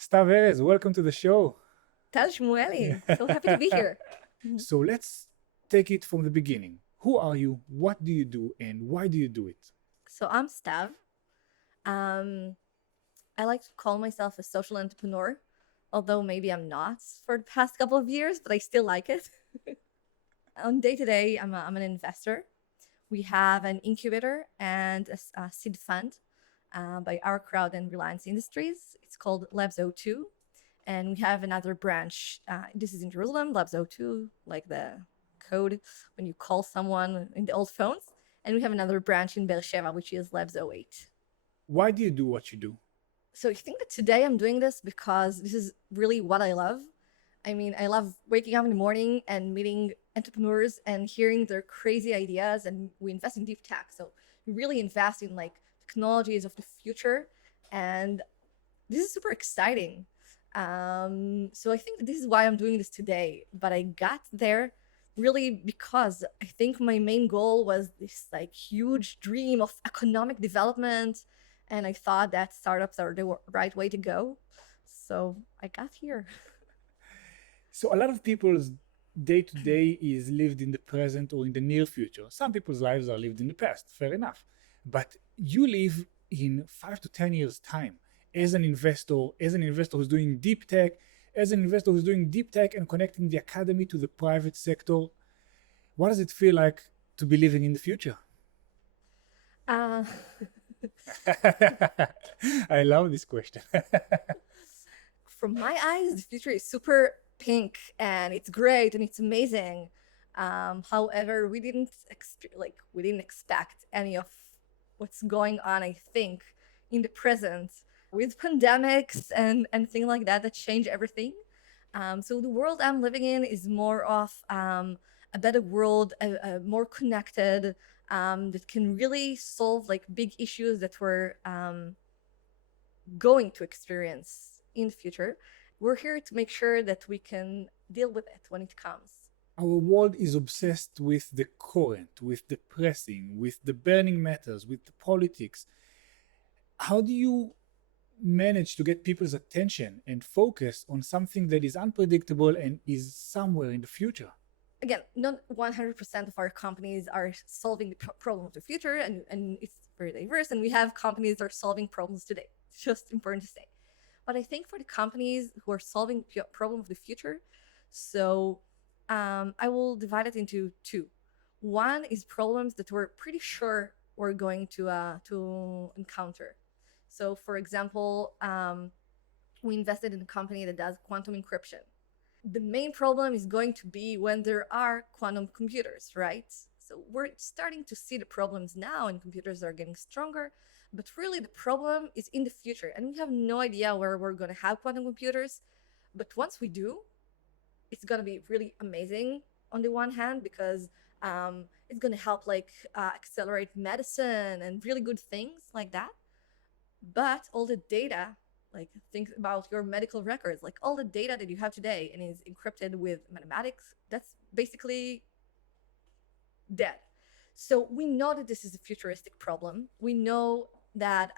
Stav Erez, welcome to the show. Tal Shmueli, so happy to be here. Mhm. So let's take it from the beginning. Who are you? What do you do? And why do you do it? So I'm Stav. Um, I like to call myself a social entrepreneur, although maybe I'm not for the past couple of years, but I still like it. On day to day, I'm an investor. We have an incubator and a seed fund by our crowd and Reliance Industries. It's called Labs O2. And we have another branch. This is in Jerusalem, Labs O2, like the code when you call someone in the old phones. And we have another branch in Beersheba, which is Labs O8. Why do you do what you do? So I think that today I'm doing this because this is really what I love. I mean, I love waking up in the morning and meeting entrepreneurs and hearing their crazy ideas. And we invest in deep tech. So we really invest in like technologies of the future. And this is super exciting. So I think that this is why I'm doing this today. But I got there really because I think my main goal was this like huge dream of economic development. And I thought that startups are the right way to go. So I got here. So a lot of people's day to day is lived in the present or in the near future. Some people's lives are lived in the past, fair enough. But you live in 5 to 10 years' time as an investor who's doing deep tech, as an investor who's doing deep tech and connecting the academy to the private sector. What does it feel like to be living in the future? Uh, I love this question. from my eyes, the future is super pink and it's great and it's amazing. However, we didn't expect any of what's going on. I think in the present with pandemics and things like that that change everything. So the world I'm living in is more of a better world, a more connected, that can really solve like big issues that we're going to experience in the future. We're here to make sure that we can deal with it when it comes. Our world is obsessed with the current, with the pressing, with the burning matters, with the politics. How do you manage to get people's attention and focus on something that is unpredictable and is somewhere in the future? Again, not 100% of our companies are solving the problem of the future, and it's very diverse. And we have companies that are solving problems today. It's just important to say. But I think for the companies who are solving the problem of the future, so I will divide it into two. One is problems that we're pretty sure we're going to encounter. So, for example, we invested in a company that does quantum encryption. The main problem is going to be when there are quantum computers, right? So we're starting to see the problems now, and computers are getting stronger. But really, the problem is in the future, and we have no idea where we're going to have quantum computers. But once we do, it's going to be really amazing on the one hand because it's going to help like accelerate medicine and really good things like that. But all the data, like think about your medical records, like all the data that you have today and is encrypted with mathematics, that's basically dead. So we know that this is a futuristic problem. We know that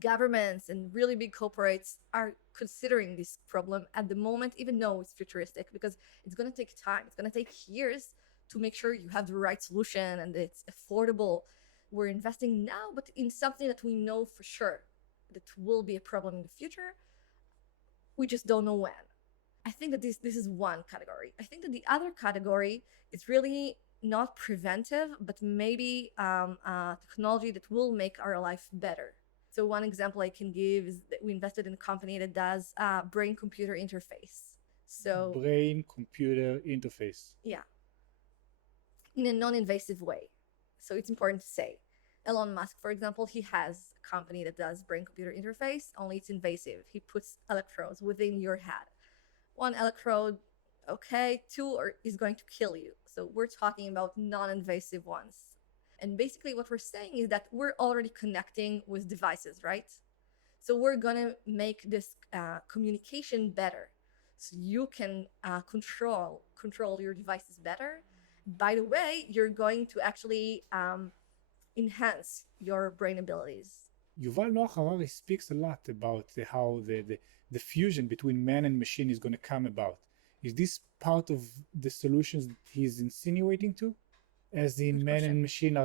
governments and really big corporates are considering this problem at the moment, even though it's futuristic, because it's going to take time. It's going to take years to make sure you have the right solution and it's affordable. We're investing now, but in something that we know for sure that will be a problem in the future. We just don't know when. I think that this is one category. I think that the other category is really not preventive, but maybe technology that will make our life better. So one example I can give is that we invested in a company that does brain-computer interface. So Brain computer interface. yeah, in a non-invasive way. So it's important to say. Elon Musk, for example, he has a company that does brain-computer interface, only it's invasive. He puts electrodes within your head. One electrode, okay, is going to kill you. So we're talking about non-invasive ones. And basically what we're saying is that we're already connecting with devices, right? So we're gonna make this communication better. So you can control your devices better. By the way, you're going to actually enhance your brain abilities. Yuval Noah Harari speaks a lot about how the fusion between man and machine is going to come about. Is this part of the solutions that he's insinuating to? As in, Good man question. and machine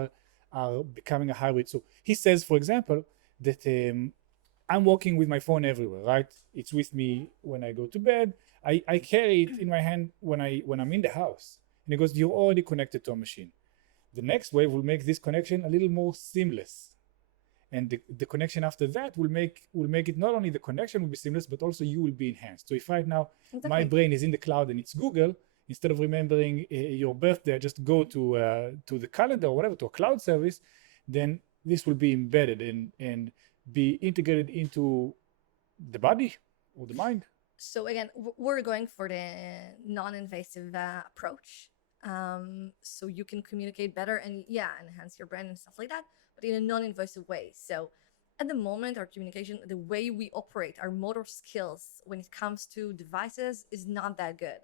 are becoming a hybrid. So he says, for example, that I'm walking with my phone everywhere, right? It's with me when I go to bed. I carry it in my hand when I'm in the house. And he goes, you're already connected to a machine. The next wave will make this connection a little more seamless. And the connection after that will make it not only the connection will be seamless, but also you will be enhanced. So if right now my Exactly. brain is in the cloud and it's Google, instead of remembering your birthday, I just go to the calendar or whatever, to a cloud service, then this will be embedded and be integrated into the body or the mind. So again, we're going for the non-invasive approach. So you can communicate better and enhance your brand and stuff like that, but in a non-invasive way. So at the moment, our communication, the way we operate, our motor skills when it comes to devices is not that good.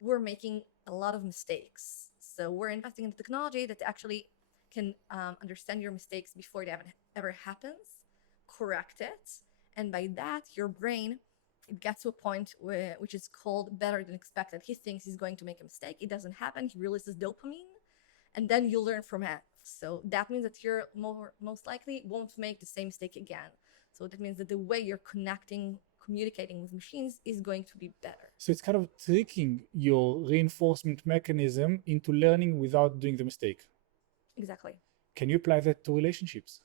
We're making a lot of mistakes. So we're investing in technology that actually can understand your mistakes before it ever happens, correct it, and by that, your brain, it gets to a point which is called better than expected. He thinks he's going to make a mistake. It doesn't happen. He releases dopamine, and then you learn from it. So that means that you're most likely won't make the same mistake again. So that means that the way you're communicating with machines is going to be better. So it's kind of tricking your reinforcement mechanism into learning without doing the mistake. Exactly. Can you apply that to relationships?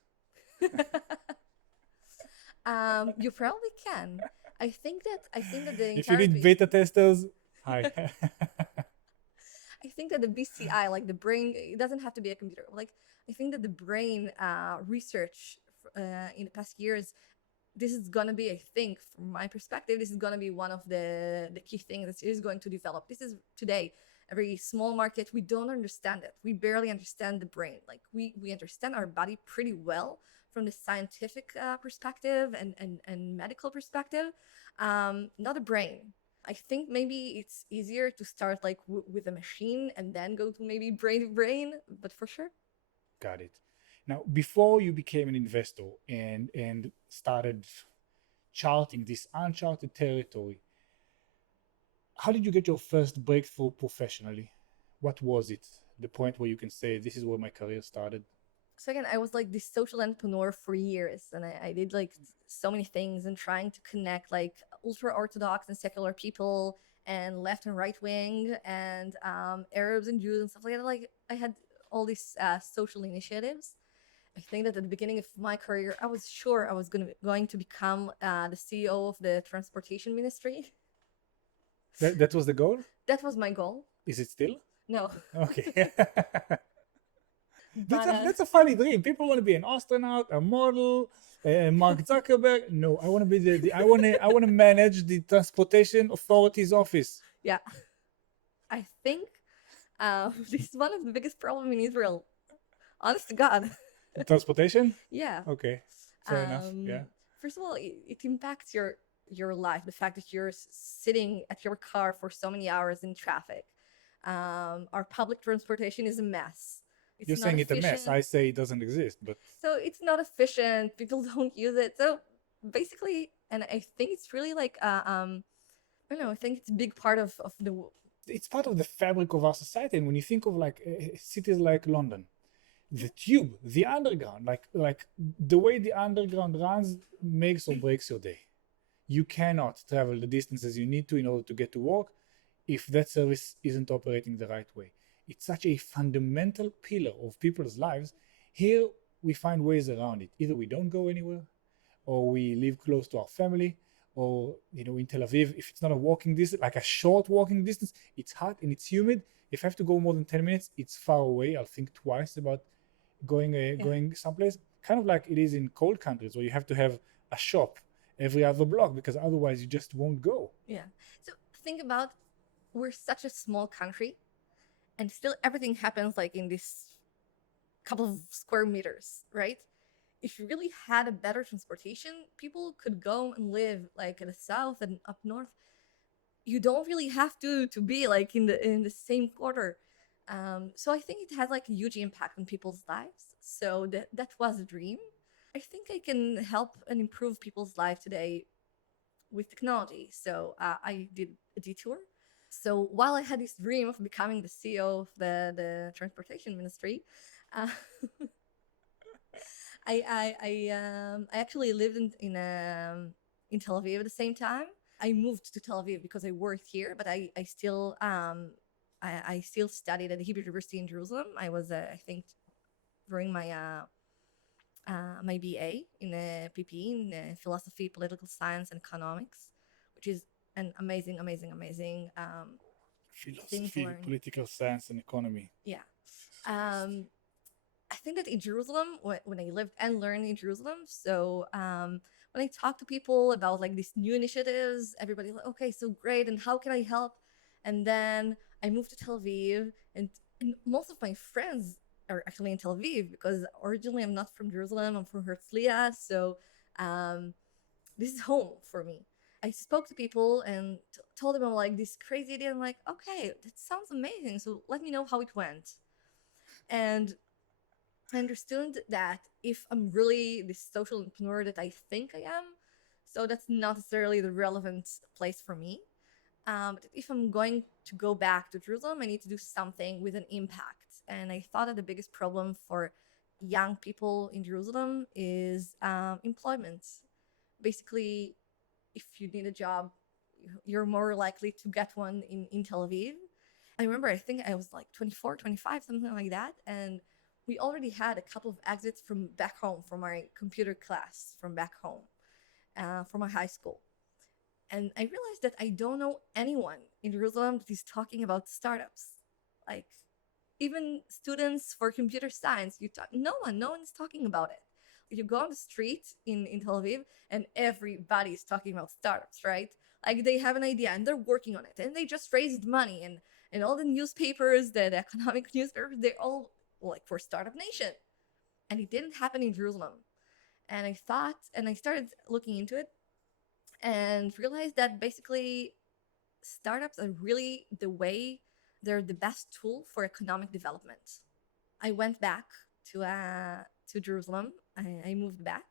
You probably can. I think that the If you entire need beta testers, hi. I think that the BCI, like the brain, it doesn't have to be a computer. Like I think that the brain research in the past years, this is gonna be, I think, from my perspective, this is gonna be one of the key things that is going to develop. This is today a very small market. We don't understand it. We barely understand the brain. Like we understand our body pretty well from the scientific perspective and medical perspective, not the brain. I think maybe it's easier to start like with a machine and then go to maybe brain to brain, but for sure. Got it. Now, before you became an investor and started charting this uncharted territory, how did you get your first breakthrough professionally? What was it? The point where you can say, this is where my career started? So again, I was like this social entrepreneur for years, and I did like so many things and trying to connect like ultra orthodox and secular people and left and right wing and Arabs and Jews and stuff like that. Like I had all these social initiatives. I think that at the beginning of my career, I was sure I was going to become the CEO of the transportation ministry. That was the goal? That was my goal. Is it still? No. Okay. But That's a funny dream. People want to be an astronaut, a model, Mark Zuckerberg. No, I want to be I want to manage the transportation authority's office. yeah, I think this is one of the biggest problems in Israel. Honest to God. Transportation? Yeah. Okay, fair enough. Yeah. First of all, it impacts your life. The fact that you're sitting at your car for so many hours in traffic. Our public transportation is a mess. You're saying it's a mess. I say it doesn't exist, but So it's not efficient. People don't use it. So basically, and I think it's really like I don't know. I think it's a big part of the. it's part of the fabric of our society. And when you think of like cities like London, the tube, the underground, like the way the underground runs makes or breaks your day. You cannot travel the distances you need to in order to get to work if that service isn't operating the right way. It's such a fundamental pillar of people's lives. Here we find ways around it. Either we don't go anywhere, or we live close to our family, or in Tel Aviv, if it's not a walking distance, like a short walking distance, it's hot and it's humid. If I have to go more than 10 minutes, it's far away. I'll think twice about going someplace. Kind of like it is in cold countries where you have to have a shop every other block because otherwise you just won't go. Yeah. So think about, we're such a small country, and still everything happens like in this couple of square meters, right? If you really had a better transportation, people could go and live like in the south and up north. You don't really have to be like in the same quarter. So I think it has like a huge impact on people's lives. So that was a dream. I think I can help and improve people's life today with technology. So I did a detour. So while I had this dream of becoming the CEO of the transportation ministry, uh, I actually lived in Tel Aviv at the same time. I moved to Tel Aviv because I worked here, but I still studied at the Hebrew University in Jerusalem. I was I think during my BA in PPE in philosophy, political science, and economics, which is an amazing thing to Philosophy, learn. political science, and economy. Yeah. Um, I think that in Jerusalem, when I lived and learned in Jerusalem, so when I talk to people about like these new initiatives, everybody's like, okay, so great, and how can I help? And then I moved to Tel Aviv, and most of my friends are actually in Tel Aviv because originally I'm not from Jerusalem, I'm from Herzliya, so um, this is home for me. I spoke to people and told them I'm like this crazy idea. I'm like, okay, that sounds amazing. So let me know how it went. And I understood that if I'm really the social entrepreneur that I think I am, so that's not necessarily the relevant place for me. But if I'm going to go back to Jerusalem, I need to do something with an impact. And I thought that the biggest problem for young people in Jerusalem is employment. Basically, if you need a job, you're more likely to get one in Tel Aviv. I remember, I think I was like 24, 25, something like that. And we already had a couple of exits from back home, from my computer class from back home, from my high school. And I realized that I don't know anyone in Jerusalem that is talking about startups. Like, even students for computer science, no one is talking about it. You go on the street in Tel Aviv and everybody is talking about startups, right? Like they have an idea and they're working on it and they just raised money and all the newspapers, the economic newspapers, they're all like for Startup Nation. And it didn't happen in Jerusalem. And I thought, and I started looking into it and realized that basically startups are really the way, they're the best tool for economic development. I went back to Jerusalem. I moved back.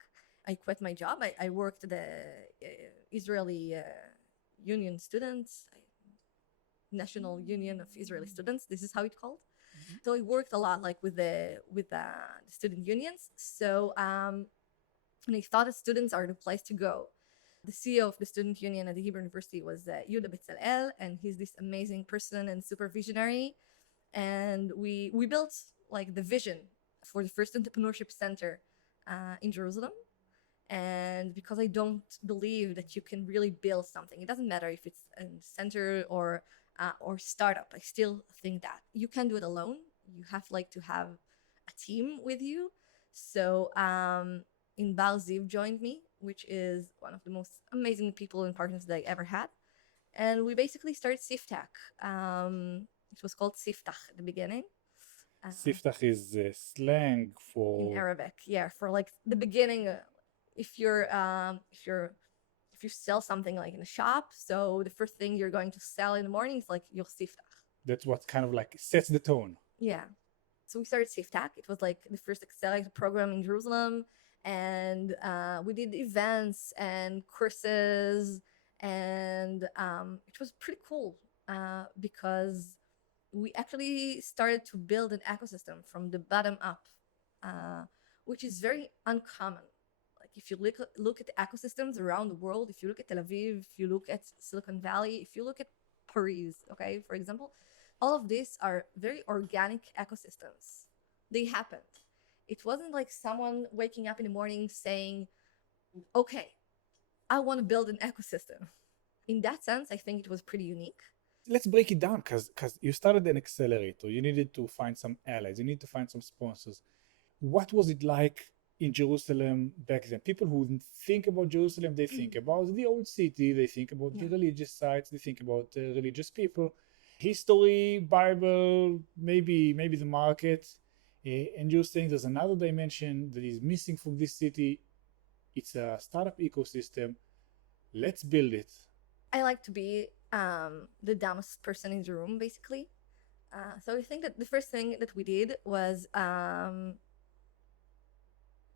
I quit my job. I worked at the Israeli Union Students, National Union of Israeli Students. This is how it's called. So I worked a lot like with the student unions. So and I thought that students are the place to go. The CEO of the student union at the Hebrew University was Yuda Betzalel, and he's this amazing person and super visionary. And we built like the vision for the first entrepreneurship center in Jerusalem. And because I don't believe that you can really build something, it doesn't matter if it's a center or startup. I still think that you can do it alone. You have like to have a team with you. So Inbal Ziv joined me, which is one of the most amazing people and partners that I ever had. And we basically started Siftach. It was called Siftach at the beginning. Siftach is slang In for Arabic, yeah, for like the beginning. If you sell something like in a shop, so the first thing you're going to sell in the morning is like your Siftach. that's what kind of like sets the tone. Yeah. So we started Siftach. It was like the first accelerator program in Jerusalem. And we did events and courses. And it was pretty cool because we actually started to build an ecosystem from the bottom up, which is very uncommon. Like if you look at ecosystems around the world, if you look at Tel Aviv, if you look at Silicon Valley, if you look at Paris, okay, for example, all of these are very organic ecosystems. They happened. It wasn't like someone waking up in the morning saying, okay, I want to build an ecosystem. In that sense, I think it was pretty unique. Let's break it down because you started an accelerator. You needed to find some allies. You need to find some sponsors. What was it like in Jerusalem back then? People who think about Jerusalem, they think about the old city, they think about the religious sites, they think about religious people, history, Bible, maybe the market. And you're saying there's another dimension that is missing from this city. It's a startup ecosystem. Let's build it. I like to be the dumbest person in the room, basically. So I think that the first thing that we did was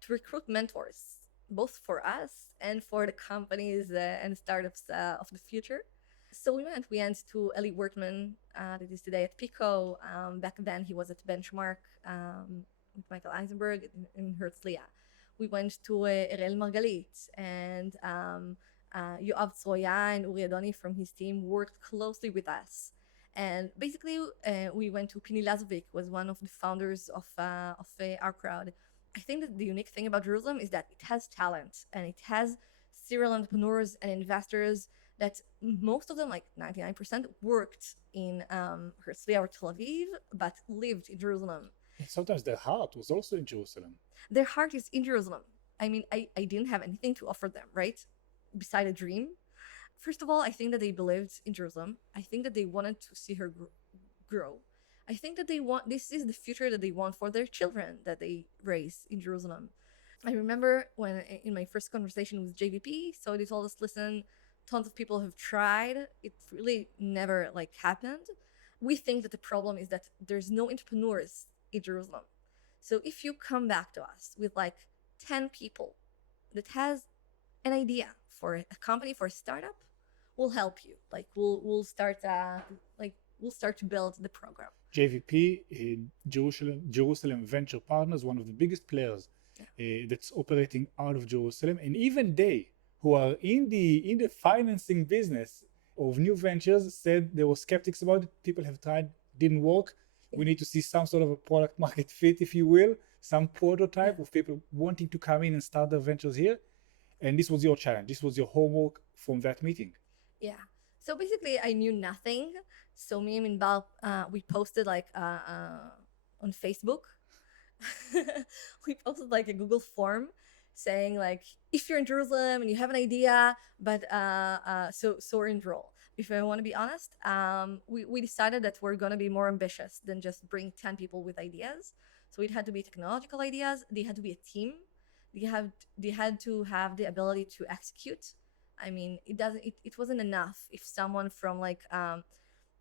to recruit mentors, both for us and for the companies and startups of the future. So we went to Eli Wortman, that is today at Pico. Back then he was at Benchmark with Michael Eisenberg in Herzliya. We went to Ariel Margalit, and Yoav Tzroya and Uri Adoni from his team worked closely with us. And basically, we went to Pini Lazovic, was one of the founders of our crowd. I think that the unique thing about Jerusalem is that it has talent and it has serial entrepreneurs and investors that most of them, like 99%, worked in Herzliya or Tel Aviv, but lived in Jerusalem. And sometimes their heart was also in Jerusalem. Their heart is in Jerusalem. I mean, I didn't have anything to offer them, right? Beside a dream. First of all, I think that they believed in Jerusalem. I think that they wanted to see her grow. I think that this is the future that they want for their children that they raise in Jerusalem. I remember when in my first conversation with JVP, so they told us, listen, tons of people have tried. It really never happened. We think that the problem is that there's no entrepreneurs in Jerusalem. So if you come back to us with 10 people that has an idea for a company, for a startup, we'll help you. We'll start to build the program. JVP, Jerusalem Venture Partners, one of the biggest players that's operating out of Jerusalem, and even they, who are in the financing business of new ventures, said they were skeptics about it. People have tried, didn't work. We need to see some sort of a product market fit, if you will, some prototype of people wanting to come in and start their ventures here. And this was your challenge. This was your homework from that meeting. Yeah. So basically, I knew nothing. So me and Minbar, we posted on Facebook. We posted a Google form saying if you're in Jerusalem and you have an idea, but so enroll. If I want to be honest, we decided that we're going to be more ambitious than just bring 10 people with ideas. So it had to be technological ideas. They had to be a team. They had to have the ability to execute. I mean, it wasn't enough if someone from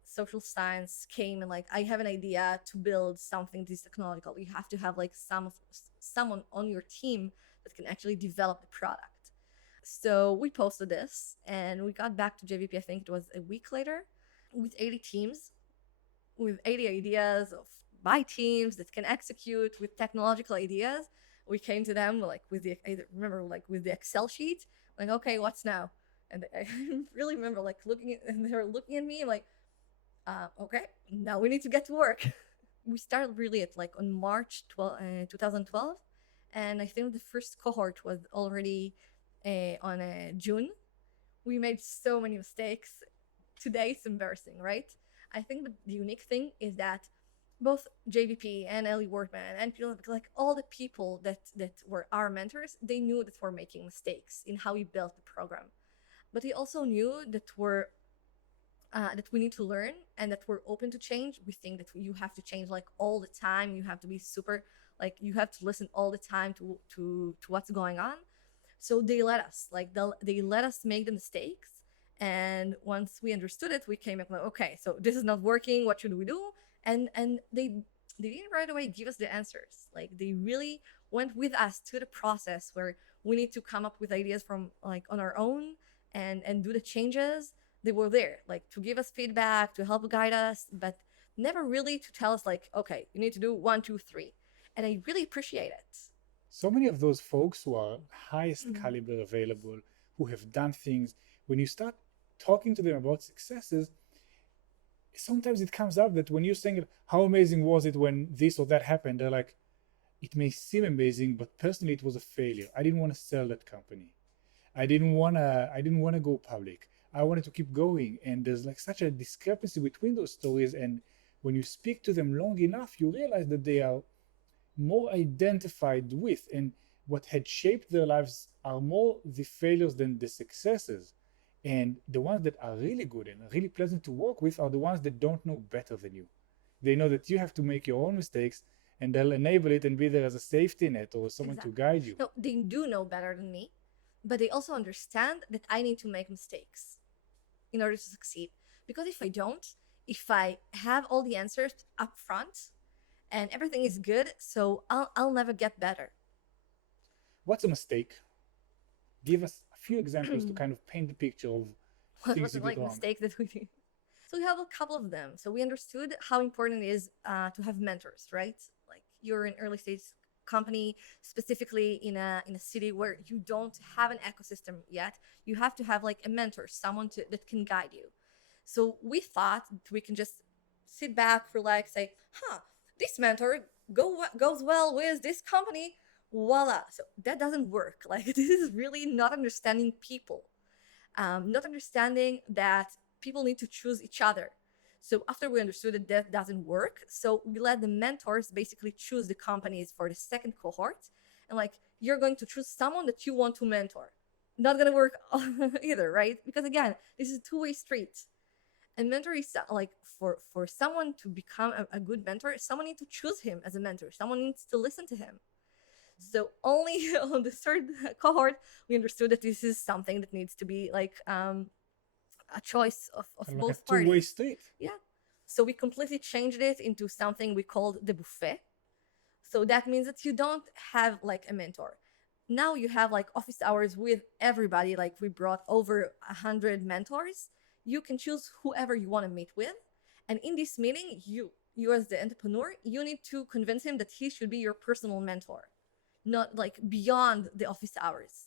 social science came and I have an idea to build something this technological. You have to have someone on your team that can actually develop the product. So we posted this and we got back to JVP, I think it was a week later, with 80 teams, with 80 ideas by teams that can execute with technological ideas. We came to them with the Excel sheet, okay, what's now? And I really remember looking at, and they were looking at me okay, now we need to get to work. We started really on March 2012, and I think the first cohort was already on June. We made so many mistakes. Today it's embarrassing, right? I think the unique thing is that both JVP and Eli Wortman and people all the people that were our mentors, they knew that we're making mistakes in how we built the program, but they also knew that that we need to learn and that we're open to change. We think that you have to change all the time. You have to be super you have to listen all the time to what's going on. So they let us they let us make the mistakes. And once we understood it, we came up okay, so this is not working. What should we do? And they didn't right away give us the answers. They really went with us to the process where we need to come up with ideas from on our own and do the changes. They were there to give us feedback, to help guide us, but never really to tell us okay, you need to do 1, 2, 3. And I really appreciate it. So many of those folks who are highest caliber available, who have done things, when you start talking to them about successes, sometimes it comes up that when you're saying how amazing was it when this or that happened, they're like, it may seem amazing, but personally it was a failure. I didn't want to sell that company. I didn't want to go public. I wanted to keep going. And there's such a discrepancy between those stories. And when you speak to them long enough, you realize that they are more identified with, and what had shaped their lives are more the failures than the successes. And the ones that are really good and really pleasant to work with are the ones that don't know better than you. They know that you have to make your own mistakes, and they'll enable it and be there as a safety net or someone to guide you. No, they do know better than me, but they also understand that I need to make mistakes in order to succeed. Because if I don't, if I have all the answers up front and everything is good, so I'll never get better. What's a mistake? Give us a few examples to kind of paint the picture of What things was you the did wrong. mistake that we did? So we have a couple of them. So we understood how important it is to have mentors, right? Like you're an early stage company, specifically in a city where you don't have an ecosystem yet. You have to have like a mentor, someone that can guide you. So we thought we can just sit back, relax, say, this mentor goes well with this company, voila. So that doesn't work. Like this is really not understanding people, not understanding that people need to choose each other. So after we understood that that doesn't work, so we let the mentors basically choose the companies for the second cohort, and like you're going to choose someone that you want to mentor. Not gonna work either, right? Because again, this is a two-way street. And mentor is like for someone to become a good mentor, someone needs to choose him as a mentor. Someone needs to listen to him. So only on the third cohort, we understood that this is something that needs to be like a choice of Kind of like a both two-way parties. street. Yeah. So we completely changed it into something we called the buffet. So that means that you don't have like a mentor. Now you have like office hours with everybody. Like we brought over 100 mentors. You can choose whoever you want to meet with. And in this meeting, you as the entrepreneur, you need to convince him that he should be your personal mentor, not like beyond the office hours.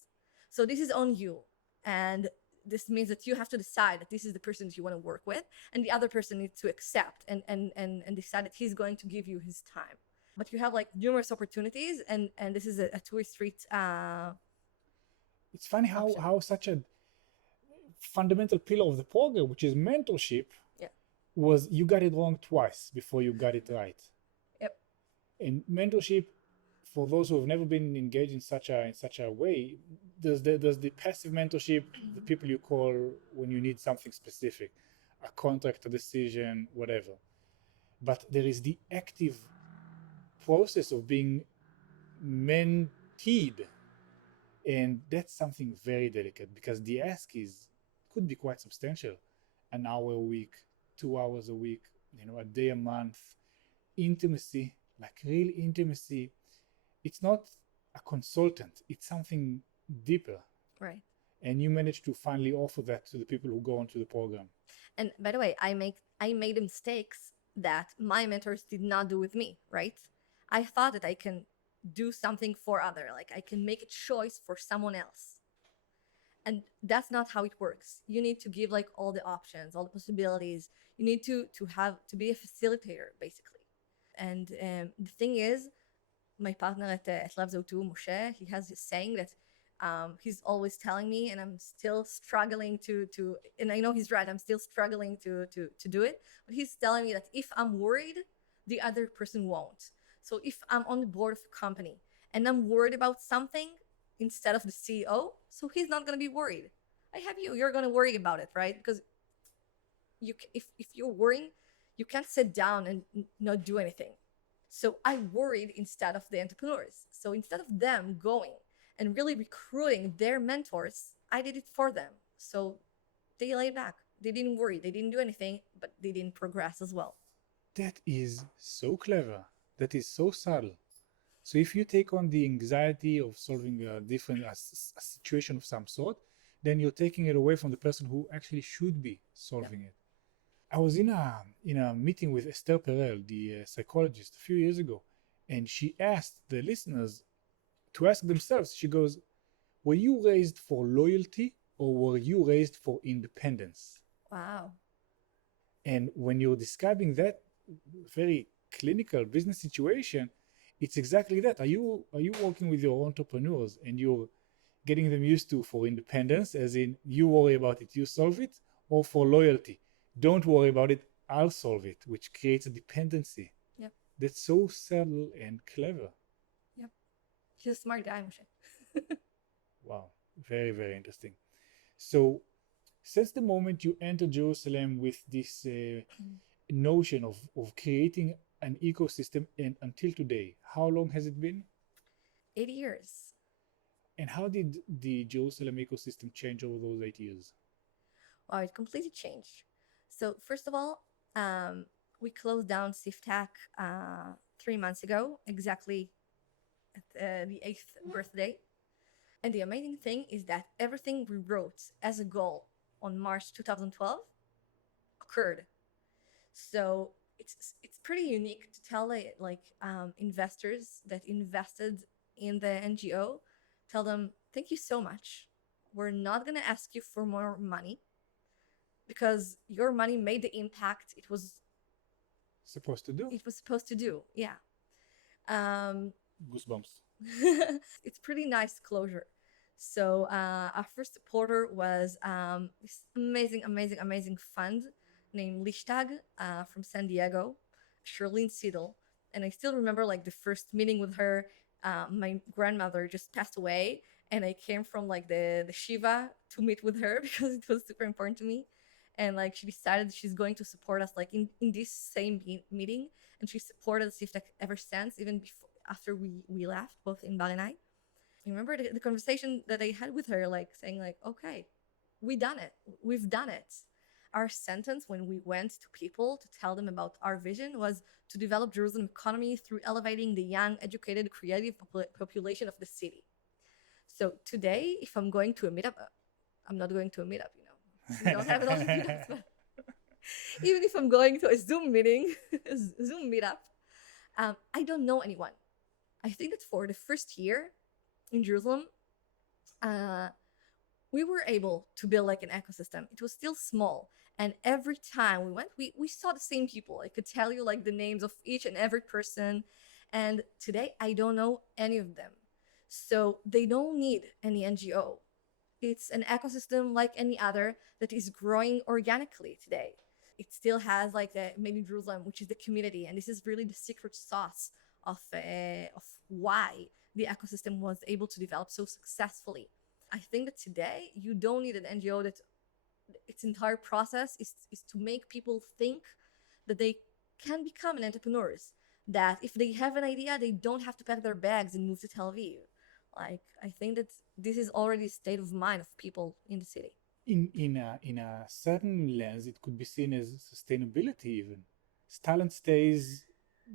So this is on you. And this means that you have to decide that this is the person that you want to work with, and the other person needs to accept and decide that he's going to give you his time. But you have like numerous opportunities, and this is a two-way street. It's funny how such a fundamental pillar of the program, which is mentorship, Yeah. was you got it wrong twice before you got it right. Yep. And mentorship, for those who have never been engaged in such a way, there's the passive mentorship, the people you call when you need something specific, a contract, a decision, whatever. But there is the active process of being menteed, and that's something very delicate because the ask is could be quite substantial. An hour a week, 2 hours a week, a day a month. Intimacy, like real intimacy. It's not a consultant, it's something deeper. Right. And you manage to finally offer that to the people who go onto the program. And by the way, I made mistakes that my mentors did not do with me, right? I thought that I can do something for other, like I can make a choice for someone else. And that's not how it works. You need to give like all the options, all the possibilities. You need to be a facilitator basically. And the thing is, my partner at Love 2, Moshe, he has this saying that he's always telling me, and I'm still struggling to and I know he's right, I'm still struggling to do it, but he's telling me that if I'm worried, the other person won't. So if I'm on the board of a company and I'm worried about something instead of the CEO, so he's not going to be worried. I have you're going to worry about it, right? Because if you're worrying, you can't sit down and not do anything. So I worried instead of the entrepreneurs. So instead of them going and really recruiting their mentors, I did it for them. So they laid back. They didn't worry. They didn't do anything, but they didn't progress as well. That is so clever. That is so subtle. So if you take on the anxiety of solving a situation of some sort, then you're taking it away from the person who actually should be solving it. I was in a meeting with Stav Erez, the psychologist, a few years ago, and she asked the listeners to ask themselves. She goes, "Were you raised for loyalty or were you raised for independence?" Wow. And when you're describing that very clinical business situation, it's exactly that. Are you working with your entrepreneurs and you're getting them used to for independence, as in you worry about it, you solve it, or for loyalty? Don't worry about it, I'll solve it, which creates a dependency. Yep. That's so subtle and clever. Yep. He's a smart guy, Moshe. Wow. Very, very interesting. So, since the moment you entered Jerusalem with this notion of creating an ecosystem, and until today, how long has it been? 8 years. And how did the Jerusalem ecosystem change over those 8 years? Wow, it completely changed. So first of all, we closed down Siftak 3 months ago, exactly at the 8th birthday. And the amazing thing is that everything we wrote as a goal on March 2012 occurred. So it's pretty unique to tell investors that invested in the NGO, tell them thank you so much. We're not gonna ask you for more money because your money made the impact Supposed to do. it was supposed to do. Yeah. Um, Goosebumps. it's pretty nice closure. So our first supporter was this amazing fund named Lishtag from San Diego, Charlene Siedel. And I still remember like the first meeting with her. My grandmother just passed away, and I came from like the Shiva to meet with her because it was super important to me. And like she decided she's going to support us like in this same meeting, and she supported us ever since, even before after we left, both in Bar and I remember the conversation that I had with her, like saying like, okay, we done it. We've done it. Our sentence when we went to people to tell them about our vision was to develop Jerusalem economy through elevating the young, educated, creative population of the city. So today, if I'm going to a meetup, I'm not going to a meetup, we don't have a lot of meetups, but even if I'm going to a Zoom meeting, a Zoom meetup, I don't know anyone. I think that for the first year in Jerusalem, we were able to build like an ecosystem. It was still small. And every time we went, we saw the same people. I could tell you like the names of each and every person. And today, I don't know any of them. So they don't need any NGO. It's an ecosystem like any other that is growing organically today. It still has like the Made in Jerusalem, which is the community. And this is really the secret sauce of why the ecosystem was able to develop so successfully. I think that today you don't need an NGO that its entire process is to make people think that they can become an entrepreneurs. That if they have an idea, they don't have to pack their bags and move to Tel Aviv. Like I think that this is already a state of mind of people in the city. In a certain lens, it could be seen as sustainability even. Talent stays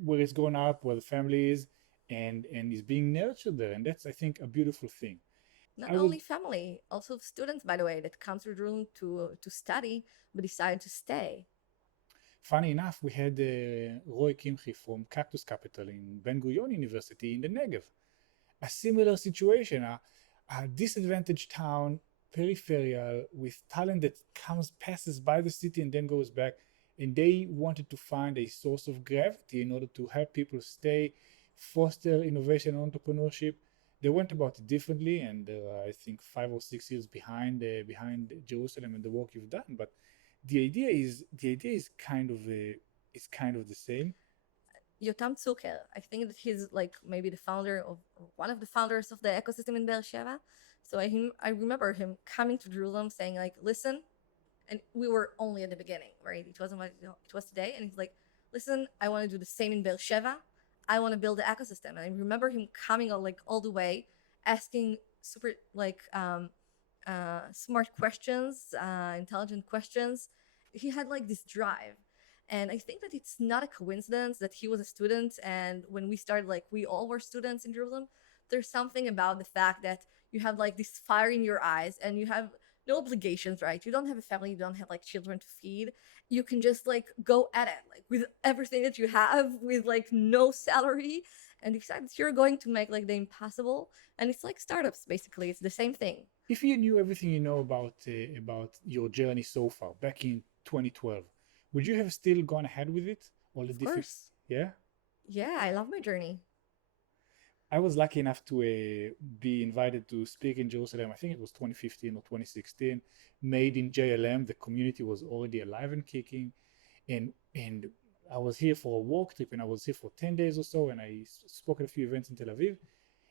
where it's grown up, where the family is, and is being nurtured there, and that's, I think, a beautiful thing. Not I was only family, also students, by the way, that come to Jerusalem to study but decide to stay. Funny enough, we had Roy Kimchi from Cactus Capital in Ben Gurion University in the Negev. A similar situation, a disadvantaged town, peripheral, with talent that passes by the city and then goes back. And they wanted to find a source of gravity in order to help people stay, foster innovation and entrepreneurship. They went about it differently, and they're, I think, 5 or 6 years behind Jerusalem and the work you've done. But the idea is kind of the same. Yotam Zucker, I think that he's like maybe the founder of or one of the founders of the ecosystem in Be'er Sheva. So I remember him coming to Jerusalem saying like, listen, and we were only at the beginning, right? It wasn't what it was today, and he's like, listen, I want to do the same in Be'er Sheva. I want to build the ecosystem, and I remember him coming all the way, asking super smart questions, intelligent questions. He had like this drive. And I think that it's not a coincidence that he was a student. And when we started, like we all were students in Jerusalem, there's something about the fact that you have like this fire in your eyes and you have no obligations, right? You don't have a family, you don't have like children to feed. You can just like go at it, like with everything that you have, with like no salary, and decide that you're going to make like the impossible. And it's like startups, basically. It's the same thing. If you knew everything you know about your journey so far back in 2012, would you have still gone ahead with it? All the Of different, course. yeah. Yeah, I love my journey. I was lucky enough to be invited to speak in Jerusalem. I think it was 2015 or 2016. Made in JLM, the community was already alive and kicking, and I was here for a work trip, and I was here for 10 days or so, and I spoke at a few events in Tel Aviv.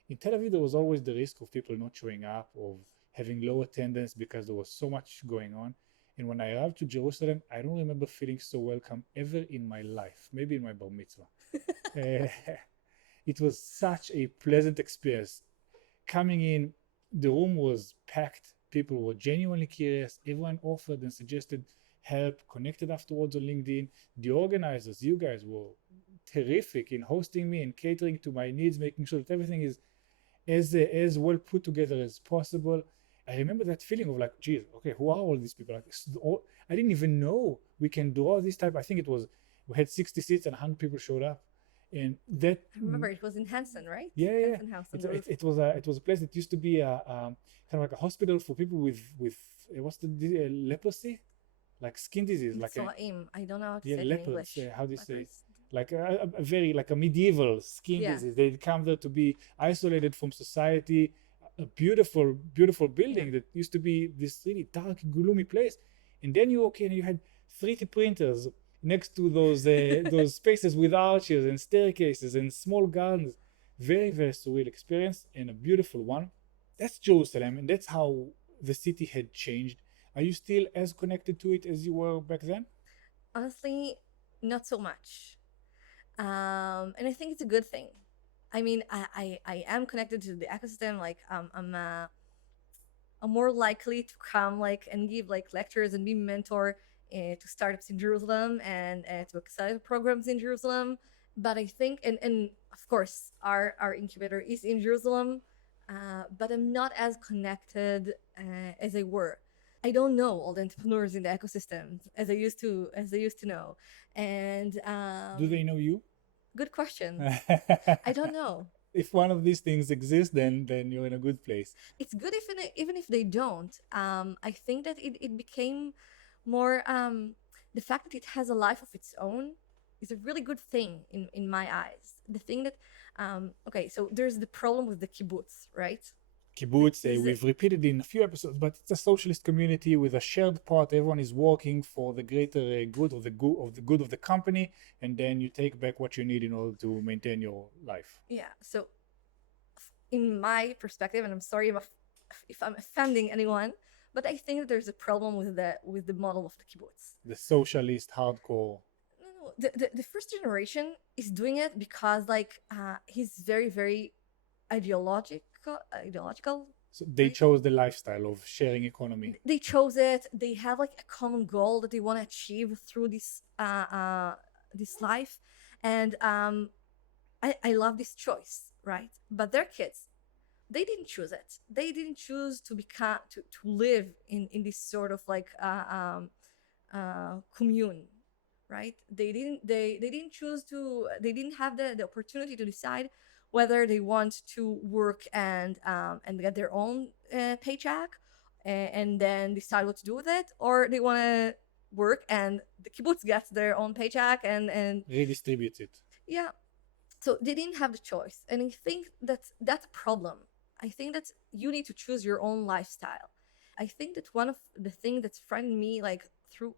In Tel Aviv, there was always the risk of people not showing up, of having low attendance because there was so much going on. And when I arrived to Jerusalem, I don't remember feeling so welcome ever in my life, maybe in my bar mitzvah. It was such a pleasant experience. Coming in, the room was packed. People were genuinely curious. Everyone offered and suggested help, connected afterwards on LinkedIn. The organizers, you guys, were terrific in hosting me and catering to my needs, making sure that everything is as well put together as possible. I remember that feeling of like, geez, okay, who are all these people? Like, I didn't even know we can do all this type. I think it was we had 60 seats and 100 people showed up, and that I remember it was in Hanson, right? yeah. Hanson House on It, the it, roof. it was a place that used to be a kind of like a hospital for people with what's the leprosy, like skin disease, like a I don't know how to yeah, say it in lepers. English. How do you say? Lepers. Like a very like a medieval skin Yeah, disease. They come there to be isolated from society. A beautiful, beautiful yeah. building that used to be this really dark, gloomy place, and then you okay, and you had 3D printers next to those spaces with arches and staircases and small gardens. Very, very surreal experience and a beautiful one. That's Jerusalem, and that's how the city had changed. Are you still as connected to it as you were back then? Honestly, not so much. And I think it's a good thing. I mean, I am connected to the ecosystem. Like, I'm more likely to come like and give like lectures and be mentor to startups in Jerusalem and to accelerator programs in Jerusalem. But I think, and of course, our incubator is in Jerusalem, but I'm not as connected as I were. I don't know all the entrepreneurs in the ecosystem as I used to know. And Do they know you? good question. I don't know. If one of these things exists, then you're in a good place. It's good even if they don't. I think that it became more the fact that it has a life of its own is a really good thing in my eyes. The thing that okay, so there's the problem with the kibbutz, right? Kibbutz, Is we've repeated in a few episodes, but it's a socialist community with a shared part. Everyone is working for the greater good of the good of the company, and then you take back what you need in order to maintain your life. yeah. So in my perspective, and I'm sorry if I'm offending anyone, but I think that there's a problem with the model of the kibbutz. The socialist hardcore. No, the first generation is doing it because like he's very ideological, So they right? chose the lifestyle of sharing economy. They chose it. They have like a common goal that they want to achieve through this life, and I love this choice, right? But their kids, they didn't choose it. They didn't choose to become to live in this sort of like commune, right? They didn't choose to. They didn't have the opportunity to decide whether they want to work and get their own paycheck and then decide what to do with it, or they want to work and the kibbutz gets their own paycheck and Redistributes it. yeah. So they didn't have the choice, and I think that's a problem. I think that you need to choose your own lifestyle. I think that one of the things that's frightened me like through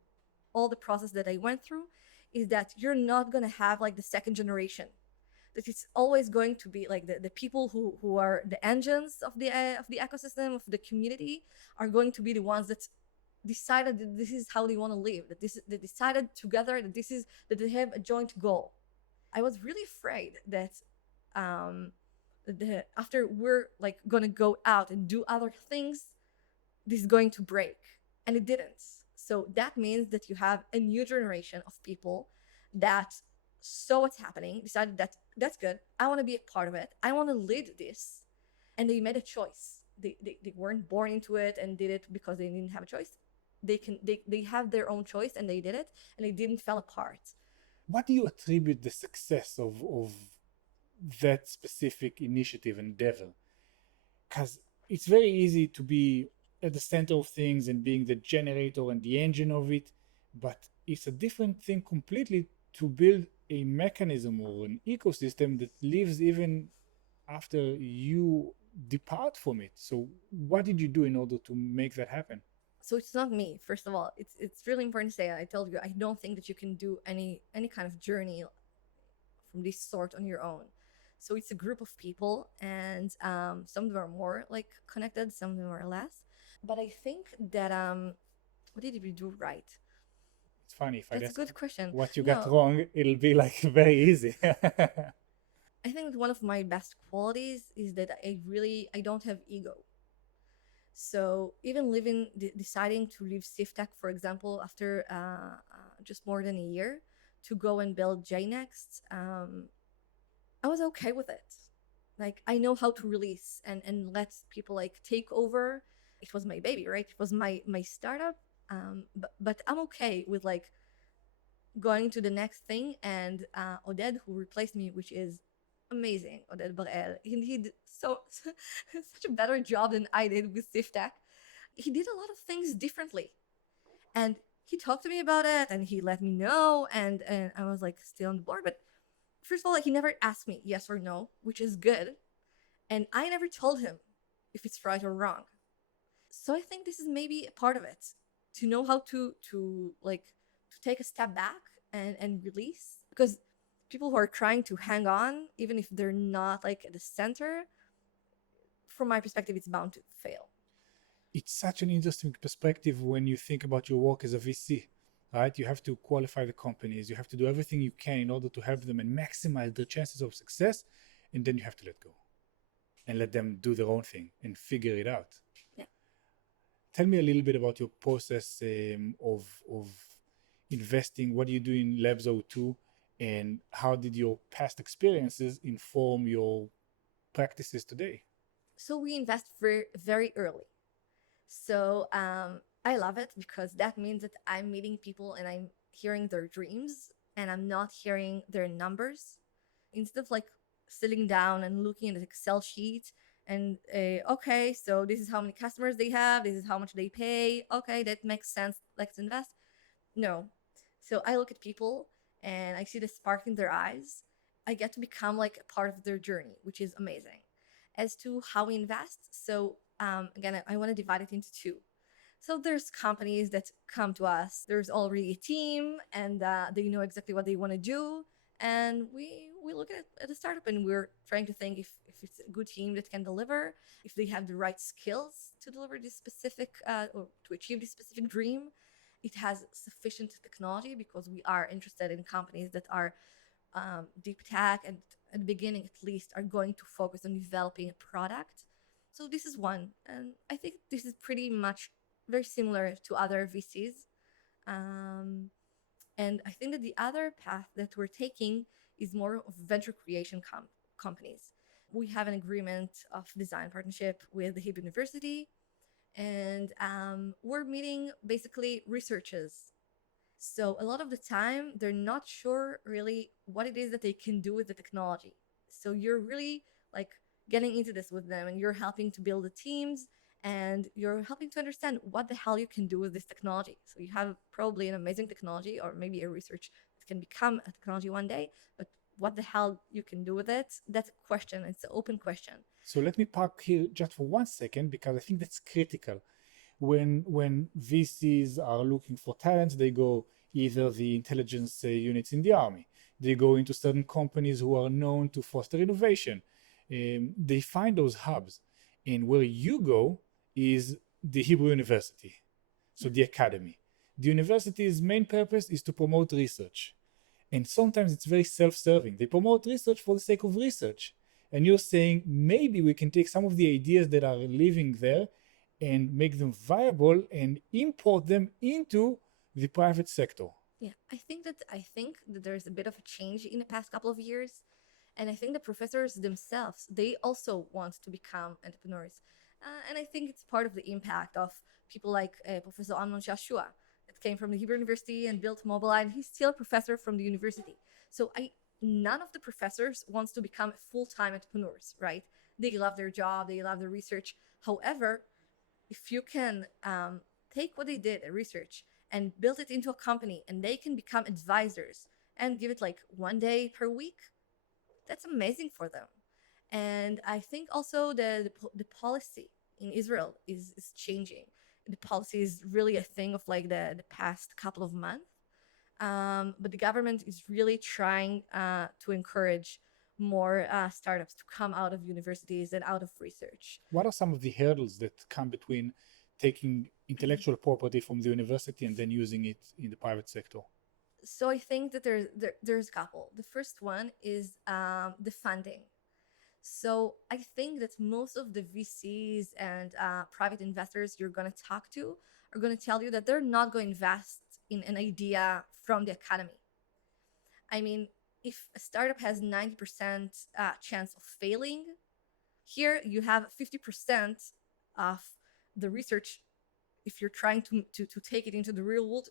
all the process that I went through is that you're not gonna have like the second generation. That it's always going to be like the people who are the engines of the ecosystem of the community are going to be the ones that decided that this is how they want to live. That they decided together that they have a joint goal. I was really afraid that after we're like gonna go out and do other things, this is going to break, and it didn't. So that means that you have a new generation of people that saw what's happening, decided that that's good. I want to be a part of it. I want to lead this, and they made a choice. They weren't born into it and did it because they didn't have a choice. They have their own choice and they did it, and they didn't fall apart. What do you attribute the success of that specific initiative endeavor? Because it's very easy to be at the center of things and being the generator and the engine of it, but it's a different thing completely to build a mechanism or an ecosystem that lives even after you depart from it. So what did you do in order to make that happen? So it's not me. First of all, it's really important to say. I told you I don't think that you can do any kind of journey from this sort on your own. So it's a group of people, and some of them are more like connected, some of them are less. But I think that what did we do right? It's funny if I That's a ask good question. what you got No, wrong, it'll be like very easy. I think that one of my best qualities is that I don't have ego. So even deciding to leave SIFTech, for example, after just more than a year, to go and build JNext, I was okay with it. Like I know how to release and let people like take over. It was my baby, right? It was my startup. But I'm okay with like going to the next thing. And Oded, who replaced me, which is amazing, Oded Barel, he did such a better job than I did with Siftak. He did a lot of things differently, and he talked to me about it, and he let me know, and I was like still on the board. But first of all, like, he never asked me yes or no, which is good, and I never told him if it's right or wrong. So I think this is maybe a part of it, to know how to like to take a step back and release, because people who are trying to hang on, even if they're not like at the center, from my perspective, it's bound to fail. It's such an interesting perspective when you think about your work as a VC, right? You have to qualify the companies, you have to do everything you can in order to help them and maximize their chances of success, and then you have to let go and let them do their own thing and figure it out. Yeah. Tell me a little bit about your process of investing. What do you do in Labs O2, and how did your past experiences inform your practices today? So we invest very, very early. So I love it because that means that I'm meeting people and I'm hearing their dreams and I'm not hearing their numbers. Instead of like sitting down and looking at an Excel sheet and okay, so this is how many customers they have, this is how much they pay. Okay, that makes sense. Let's invest. No. So I look at people and I see the spark in their eyes. I get to become like a part of their journey, which is amazing. As to how we invest, so again, I want to divide it into two. So there's companies that come to us. There's already a team, and they know exactly what they want to do. And we look at a startup, and we're trying to think if it's a good team that can deliver, if they have the right skills to deliver this specific or to achieve this specific dream. It has sufficient technology, because we are interested in companies that are deep tech, and at the beginning at least are going to focus on developing a product. So this is one, and I think this is pretty much very similar to other VCs. Um, and I think that the other path that we're taking is more of venture creation companies. We have an agreement of design partnership with the Hebrew University, and we're meeting basically researchers. So a lot of the time, they're not sure really what it is that they can do with the technology. So you're really like getting into this with them, and you're helping to build the teams, and you're helping to understand what the hell you can do with this technology. So you have probably an amazing technology, or maybe a research that can become a technology one day, but what the hell you can do with it, that's a question. It's an open question. So let me park here just for 1 second, because I think that's critical. When VCs are looking for talent, they go either the intelligence units in the army, they go into certain companies who are known to foster innovation. They find those hubs, and where you go is the Hebrew University, so the academy. The university's main purpose is to promote research, and sometimes it's very self-serving. They promote research for the sake of research, and you're saying maybe we can take some of the ideas that are living there and make them viable and import them into the private sector. Yeah, I think that there's a bit of a change in the past couple of years, and I think the professors themselves, they also want to become entrepreneurs, and I think it's part of the impact of people like Professor Amnon Shashua, that came from the Hebrew University and built Mobileye, and he's still a professor from the university. So I none of the professors wants to become full-time entrepreneurs, right? They love their job, they love their research. However, if you can take what they did at research and build it into a company, and they can become advisors and give it like 1 day per week, that's amazing for them. And I think also the policy in Israel is changing. The policy is really a thing of like the past couple of months. But the government is really trying to encourage more startups to come out of universities and out of research. What are some of the hurdles that come between taking intellectual property from the university and then using it in the private sector? So I think that there's a couple. The first one is the funding. So I think that most of the VCs and private investors you're going to talk to are going to tell you that they're not going to invest in an idea from the academy. I mean, if a startup has 90% chance of failing, Here you have 50% of the research if you're trying to take it into the real world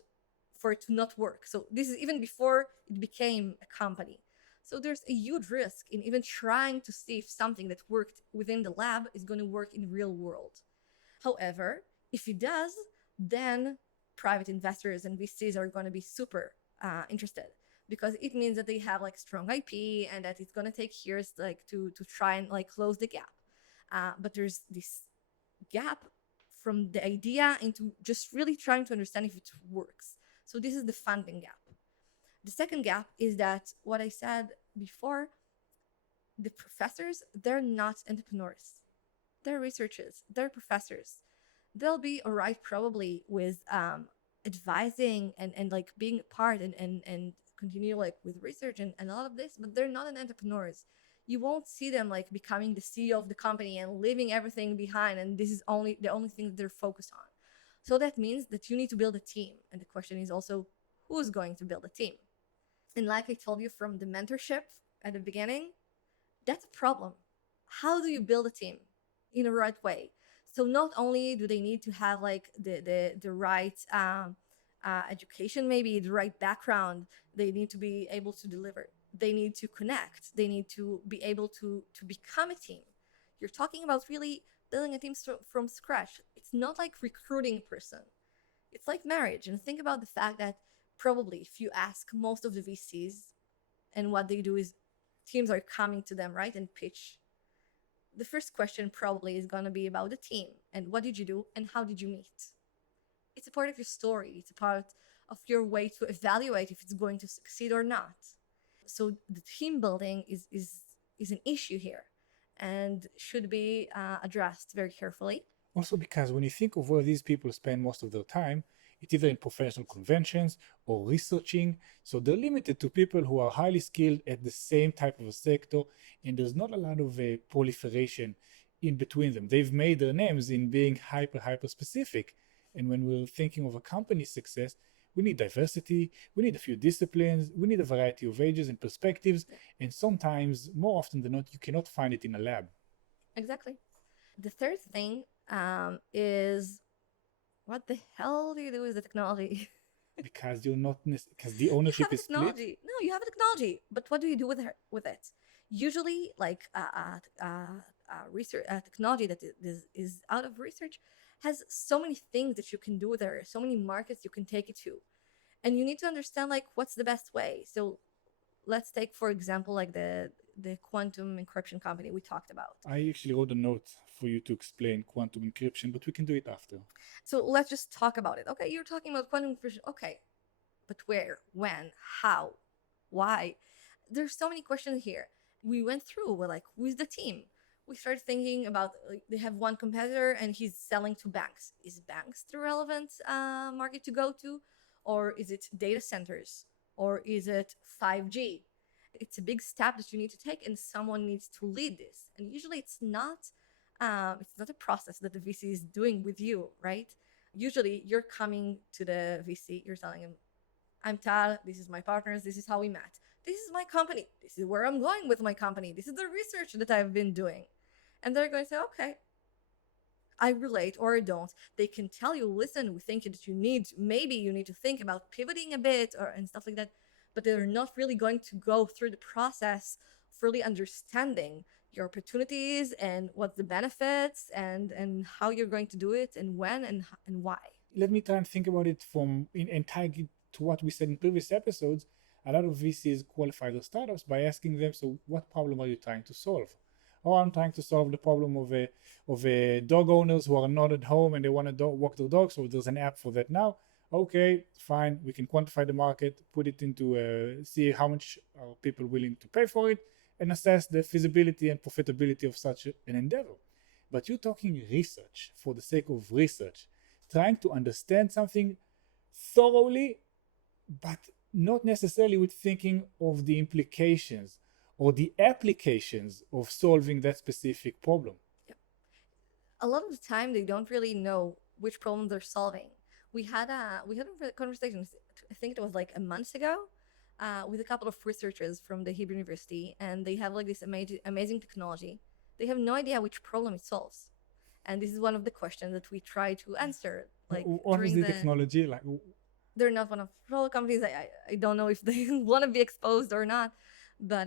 for it to not work. So this is even before it became a company. So there's a huge risk in even trying to see if something that worked within the lab is going to work in the real world. However, if it does, then private investors and VCs are going to be super interested, because it means that they have like strong IP and that it's going to take years like to try and like close the gap. But there's this gap from the idea into just really trying to understand if it works. So this is the funding gap. The second gap is that what I said before, the professors, they're not entrepreneurs. They're researchers, they're professors. They'll be all right probably with advising and like being a part and continue like with research and all of this, but they're not an entrepreneurs. You won't see them like becoming the CEO of the company and leaving everything behind, and this is only the only thing that they're focused on. So that means that you need to build a team, and the question is also who's going to build a team. And like I told you from the mentorship at the beginning, that's a problem. How do you build a team in the right way? So not only do they need to have like the right education, maybe the right background, they need to be able to deliver. They need to connect. They need to be able to become a team. You're talking about really building a team from scratch. It's not like recruiting a person. It's like marriage. And think about the fact that probably if you ask most of the VCs, and what they do is teams are coming to them, right, and pitch. The first question probably is going to be about the team and what did you do and how did you meet. It's a part of your story. It's a part of your way to evaluate if it's going to succeed or not. So the team building is an issue here and should be addressed very carefully. Also, because when you think of where these people spend most of their time, it's either in professional conventions or researching. So they're limited to people who are highly skilled at the same type of a sector, and there's not a lot of proliferation in between them. They've made their names in being hyper specific. And when we're thinking of a company's success, we need diversity, we need a few disciplines, we need a variety of ages and perspectives, and sometimes, more often than not, you cannot find it in a lab. Exactly. The third thing is, what the hell do you do with the technology? Because you're not because the ownership is split. No, you have a technology, but what do you do with it? Usually, like research technology that is out of research has so many things that you can do there, so many markets you can take it to, and you need to understand like what's the best way. So let's take for example like the quantum encryption company we talked about. I actually wrote a note for you to explain quantum encryption, but we can do it after. So let's just talk about it. Okay, you're talking about quantum encryption. Okay, but where, when, how, why? There's so many questions here. We went through, we're like, who's the team? We started thinking about, like, they have one competitor and he's selling to banks. Is banks the relevant market to go to? Or is it data centers? Or is it 5G? It's a big step that you need to take, and someone needs to lead this. And usually it's not a process that the VC is doing with you, right? Usually you're coming to the VC, you're telling him, I'm Tal, this is my partners, this is how we met. This is my company. This is where I'm going with my company. This is the research that I've been doing. And they're going to say, okay, I relate or I don't. They can tell you, listen, we think that maybe you need to think about pivoting a bit and stuff like that. But they're not really going to go through the process of really understanding your opportunities and what the benefits and how you're going to do it and when and why. Let me try and think about it and tie it to what we said in previous episodes. A lot of VCs qualify their startups by asking them, so what problem are you trying to solve? Oh, I'm trying to solve the problem of dog owners who are not at home and they want to walk their dog, so there's an app for that now. Okay, fine, we can quantify the market, put it into see how much are people willing to pay for it, and assess the feasibility and profitability of such an endeavor. But you're talking research for the sake of research, trying to understand something thoroughly, but not necessarily with thinking of the implications or the applications of solving that specific problem. Yep. A lot of the time, they don't really know which problem they're solving. We had a conversation, I think it was like a month ago, with a couple of researchers from the Hebrew University, and they have like this amazing technology they have no idea which problem it solves. And this is one of the questions that we try to answer. Like what is during the technology? Like, they're not one of the portfolio companies. I don't know if they want to be exposed or not, but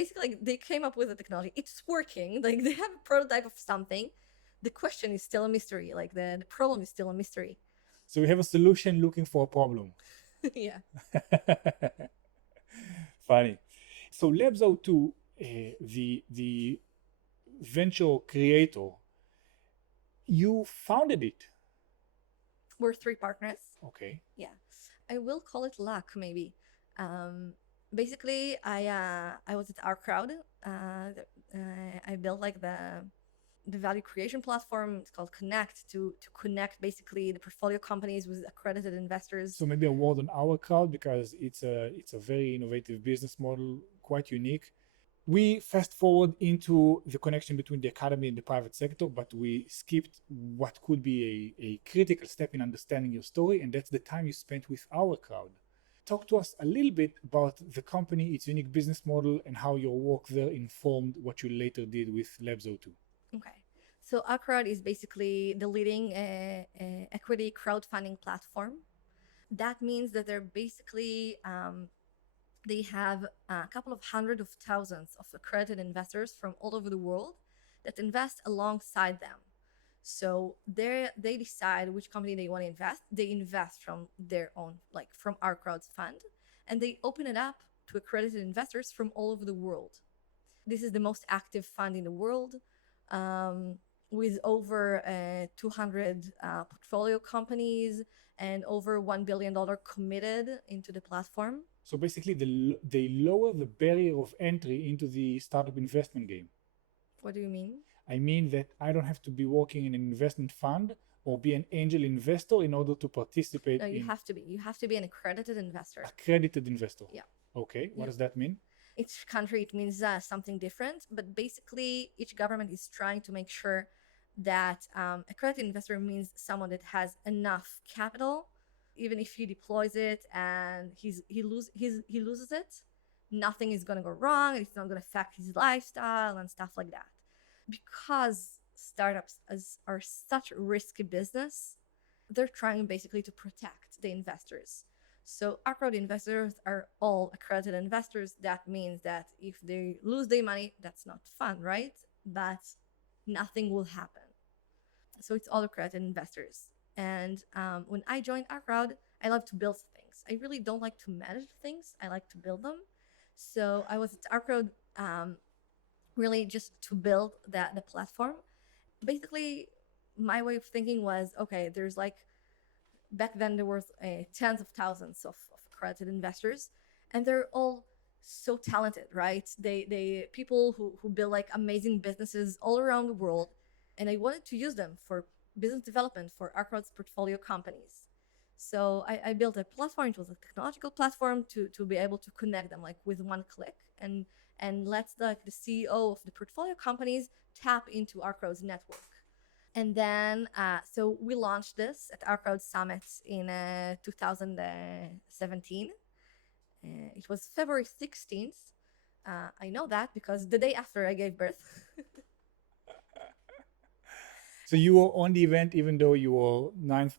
basically like, they came up with a technology. It's working. Like they have a prototype of something. The question is still a mystery. Like the problem is still a mystery. so we have a solution looking for a problem. Yeah. Funny. So Labs02, the venture creator, you founded it. We're three partners. Okay. Yeah, I will call it luck maybe. Basically, I was at our crowd. I built like the value creation platform. It's called Connect to connect basically the portfolio companies with accredited investors. So maybe a word on our crowd, because it's a very innovative business model, quite unique. We fast forward into the connection between the academy and the private sector, but we skipped what could be a critical step in understanding your story, and that's the time you spent with our crowd. Talk to us a little bit about the company, its unique business model, and how your work there informed what you later did with Labs02. Okay. So our crowd is basically the leading equity crowdfunding platform. That means that they're basically they have a couple of hundred of thousands of accredited investors from all over the world that invest alongside them. So they decide which company they want to invest. They invest from their own, like from our crowd's fund, and they open it up to accredited investors from all over the world. This is the most active fund in the world, with over 200 portfolio companies and over $1 billion committed into the platform. So basically, they lower the barrier of entry into the startup investment game. What do you mean? I mean that I don't have to be working in an investment fund or be an angel investor in order to participate. No, you have to be. You have to be an accredited investor. Accredited investor. Yeah. Okay. What does that mean? Each country, it means something different, but basically each government is trying to make sure that accredited investor means someone that has enough capital. Even if he deploys it and he loses it, nothing is going to go wrong. It's not going to affect his lifestyle and stuff like that. Because startups are such a risky business, they're trying basically to protect the investors. So our crowd investors are all accredited investors. That means that if they lose their money, that's not fun, right? But nothing will happen. So it's all accredited investors. And when I joined our crowd, I love to build things. I really don't like to manage things. I like to build them. So I was at our crowd really just to build the platform. Basically, my way of thinking was, okay, there's like, back then there was tens of thousands of accredited investors, and they're all so talented, right? They people who build like amazing businesses all around the world, and I wanted to use them for business development for our crowd's portfolio companies. So I built a platform. It was a technological platform to be able to connect them like with one click, and lets the CEO of the portfolio companies tap into our crowd's network. And then, so we launched this at our crowd summit in 2017. It was February 16th. I know that because the day after I gave birth. So you were on the event even though you were 9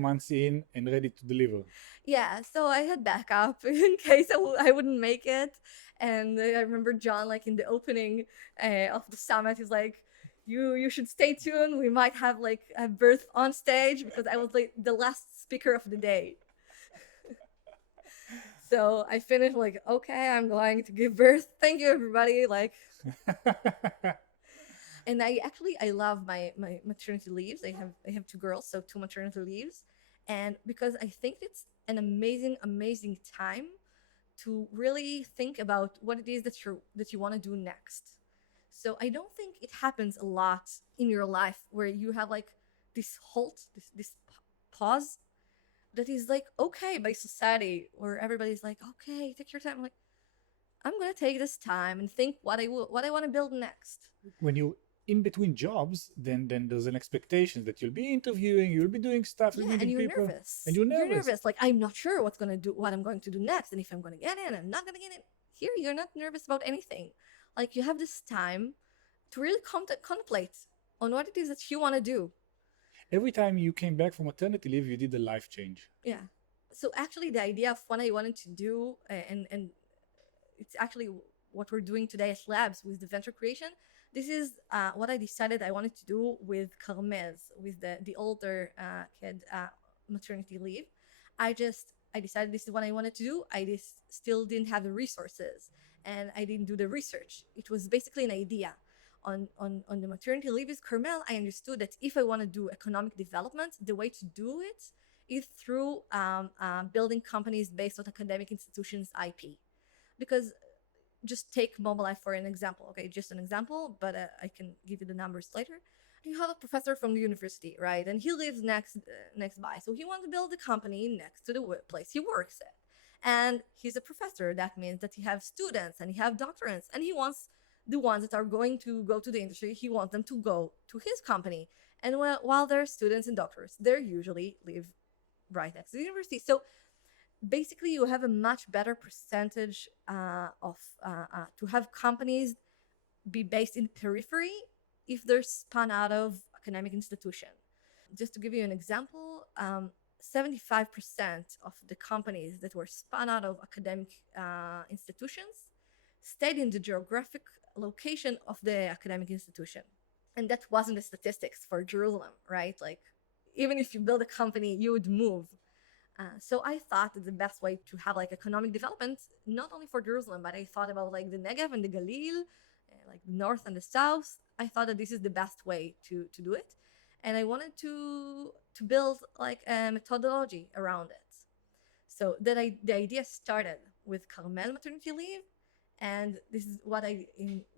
months in and ready to deliver. Yeah, so I had backup in case I wouldn't make it. And I remember John, like in the opening of the summit, he's like, you should stay tuned. We might have like a birth on stage, because I was like the last speaker of the day. So I finished like, okay, I'm going to give birth. Thank you, everybody. Like, and I love my maternity leaves. I have two girls, so 2 maternity leaves. And because I think it's an amazing time to really think about what it is that you want to do next. So I don't think it happens a lot in your life where you have like this halt, this pause that is like okay by society, where everybody's like, okay, take your time. I'm like, I'm gonna take this time and think what I want to build next. When you in between jobs, then there's an expectation that you'll be interviewing, you'll be doing stuff, yeah, and you're people, nervous. And you're nervous. Like, I'm not sure what I'm going to do next, and if I'm going to get in, I'm not going to get in. Here, you're not nervous about anything. Like, you have this time to really contemplate on what it is that you want to do. Every time you came back from maternity leave, you did a life change. Yeah. So actually, the idea of what I wanted to do, and it's actually what we're doing today at Labs with the venture creation. This is what I decided I wanted to do with Carmel's, with the older kid maternity leave. I decided this is what I wanted to do. I just still didn't have the resources, and I didn't do the research. It was basically an idea. On the maternity leave with Carmel, I understood that if I want to do economic development, the way to do it is through building companies based on academic institutions' IP. Because just take mobile life for an example. Okay, just an example, but I can give you the numbers later. You have a professor from the university, right? And he lives next by, so he wants to build a company next to the place he works at. And he's a professor. That means that he has students and he has doctorants, and he wants the ones that are going to go to the industry. He wants them to go to his company. And while they're students and doctors, they usually live right next to the university. So basically you have a much better percentage of to have companies be based in periphery if they're spun out of academic institution. Just to give you an example, 75% of the companies that were spun out of academic institutions stayed in the geographic location of the academic institution. And that wasn't the statistics for Jerusalem, right? Like, even if you build a company, you would move. So I thought that the best way to have like economic development, not only for Jerusalem, but I thought about like the Negev and the Galil, like the north and the south. I thought that this is the best way to do it. And I wanted to build like a methodology around it. So the idea started with Carmel maternity leave. And this is what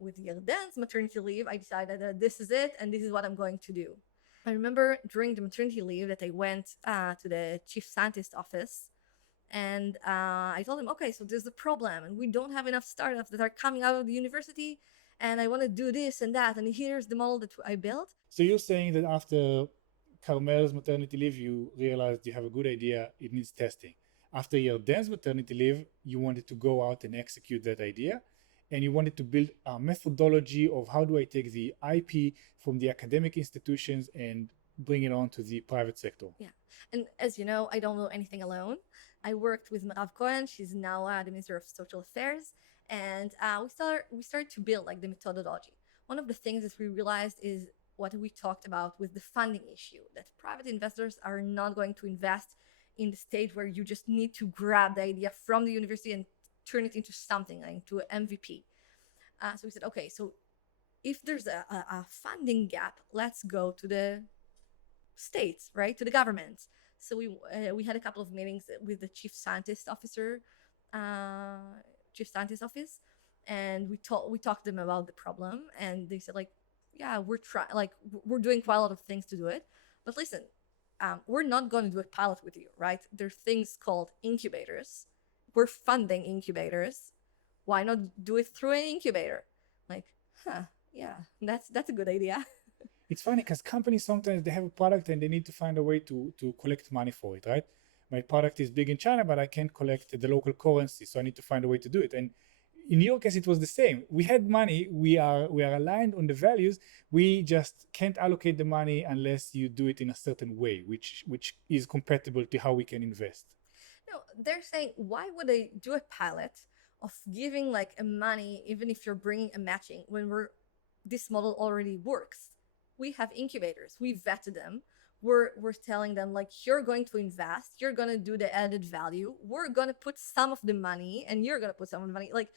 with Yarden's maternity leave, I decided that this is it and this is what I'm going to do. I remember during the maternity leave that I went to the chief scientist office, and I told him, okay, so there's a problem and we don't have enough startups that are coming out of the university, and I want to do this and that, and here's the model that I built. So you're saying that after Carmel's maternity leave, you realized you have a good idea, it needs testing. After your Dan's maternity leave, you wanted to go out and execute that idea, and you wanted to build a methodology of how do I take the IP from the academic institutions and bring it on to the private sector. Yeah. And as you know, I don't do anything alone. I worked with Merav Cohen. She's now the Minister of Social Affairs. And we started to build like the methodology. One of the things that we realized is what we talked about with the funding issue, that private investors are not going to invest in the stage where you just need to grab the idea from the university and turn it into something, like into an MVP. So we said, okay, so if there's a funding gap, let's go to the states, right, to the government. So we had a couple of meetings with the chief scientist office, and we talked to them about the problem, and they said like, yeah, we're doing quite a lot of things to do it, but listen, we're not going to do a pilot with you, right? There's things called incubators. We're funding incubators. Why not do it through an incubator? Like, yeah, that's a good idea. It's funny because companies sometimes they have a product and they need to find a way to collect money for it, right? My product is big in China, but I can't collect the local currency, so I need to find a way to do it. And in your case, it was the same. We had money. We are aligned on the values. We just can't allocate the money unless you do it in a certain way, which is compatible to how we can invest. No, they're saying, why would I do a pilot of giving like a money, even if you're bringing a matching, when this model already works? We have incubators. We vetted them. We're telling them like, you're going to invest. You're going to do the added value. We're going to put some of the money, and you're going to put some of the money. Like,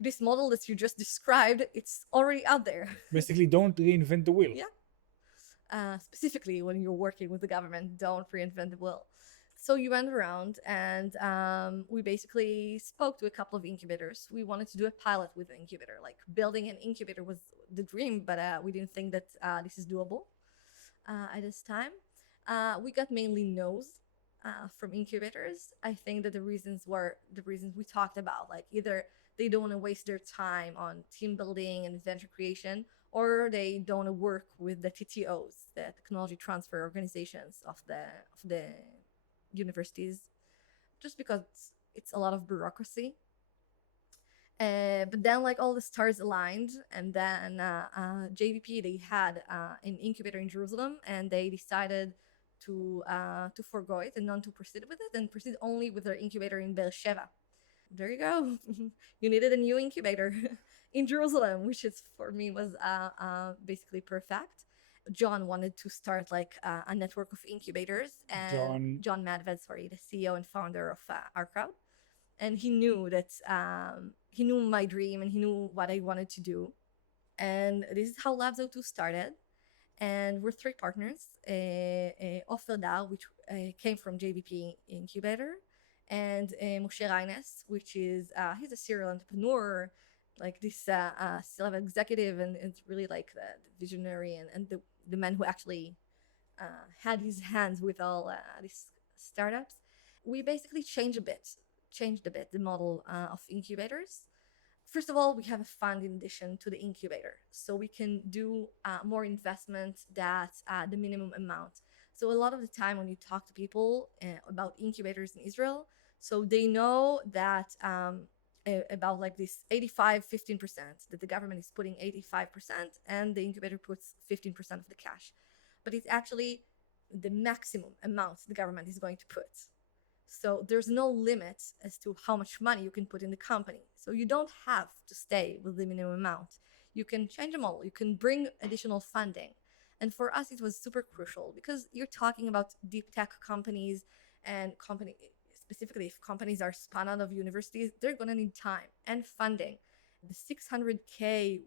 this model that you just described, it's already out there. Basically, don't reinvent the wheel. Yeah. Specifically, when you're working with the government, don't reinvent the wheel. So you went around, and we basically spoke to a couple of incubators. We wanted to do a pilot with an incubator. Like, building an incubator was the dream, but we didn't think that this is doable at this time. We got mainly no's from incubators. I think that the reasons were the reasons we talked about. Like, either they don't want to waste their time on team building and venture creation, or they don't want to work with the TTOs, the technology transfer organizations of the universities, just because it's a lot of bureaucracy. But then like all the stars aligned, and then JVP, they had an incubator in Jerusalem, and they decided to forgo it and not to proceed with it, and proceed only with their incubator in Beersheba. There you go. You needed a new incubator in Jerusalem, which is for me was basically perfect. John wanted to start like a network of incubators, and John Madved, sorry, the CEO and founder of our crowd, and he knew that he knew my dream and he knew what I wanted to do, and this is how Labs O2 started. And we're three partners: Ofer Dal, which came from JVP Incubator, and Moshe Reines, which is he's a serial entrepreneur, like this C-level executive, and it's really like the visionary and the man who actually had his hands with all these startups. We basically changed a bit the model of incubators. First of all, we have a fund in addition to the incubator, so we can do more investment that the minimum amount. So a lot of the time when you talk to people about incubators in Israel, so they know that about like this 85-15%, that the government is putting 85% and the incubator puts 15% of the cash. But it's actually the maximum amount the government is going to put. So there's no limit as to how much money you can put in the company. So you don't have to stay with the minimum amount. You can change the model. You can bring additional funding. And for us, it was super crucial because you're talking about deep tech companies, and specifically if companies are spun out of universities, they're going to need time and funding. The 600K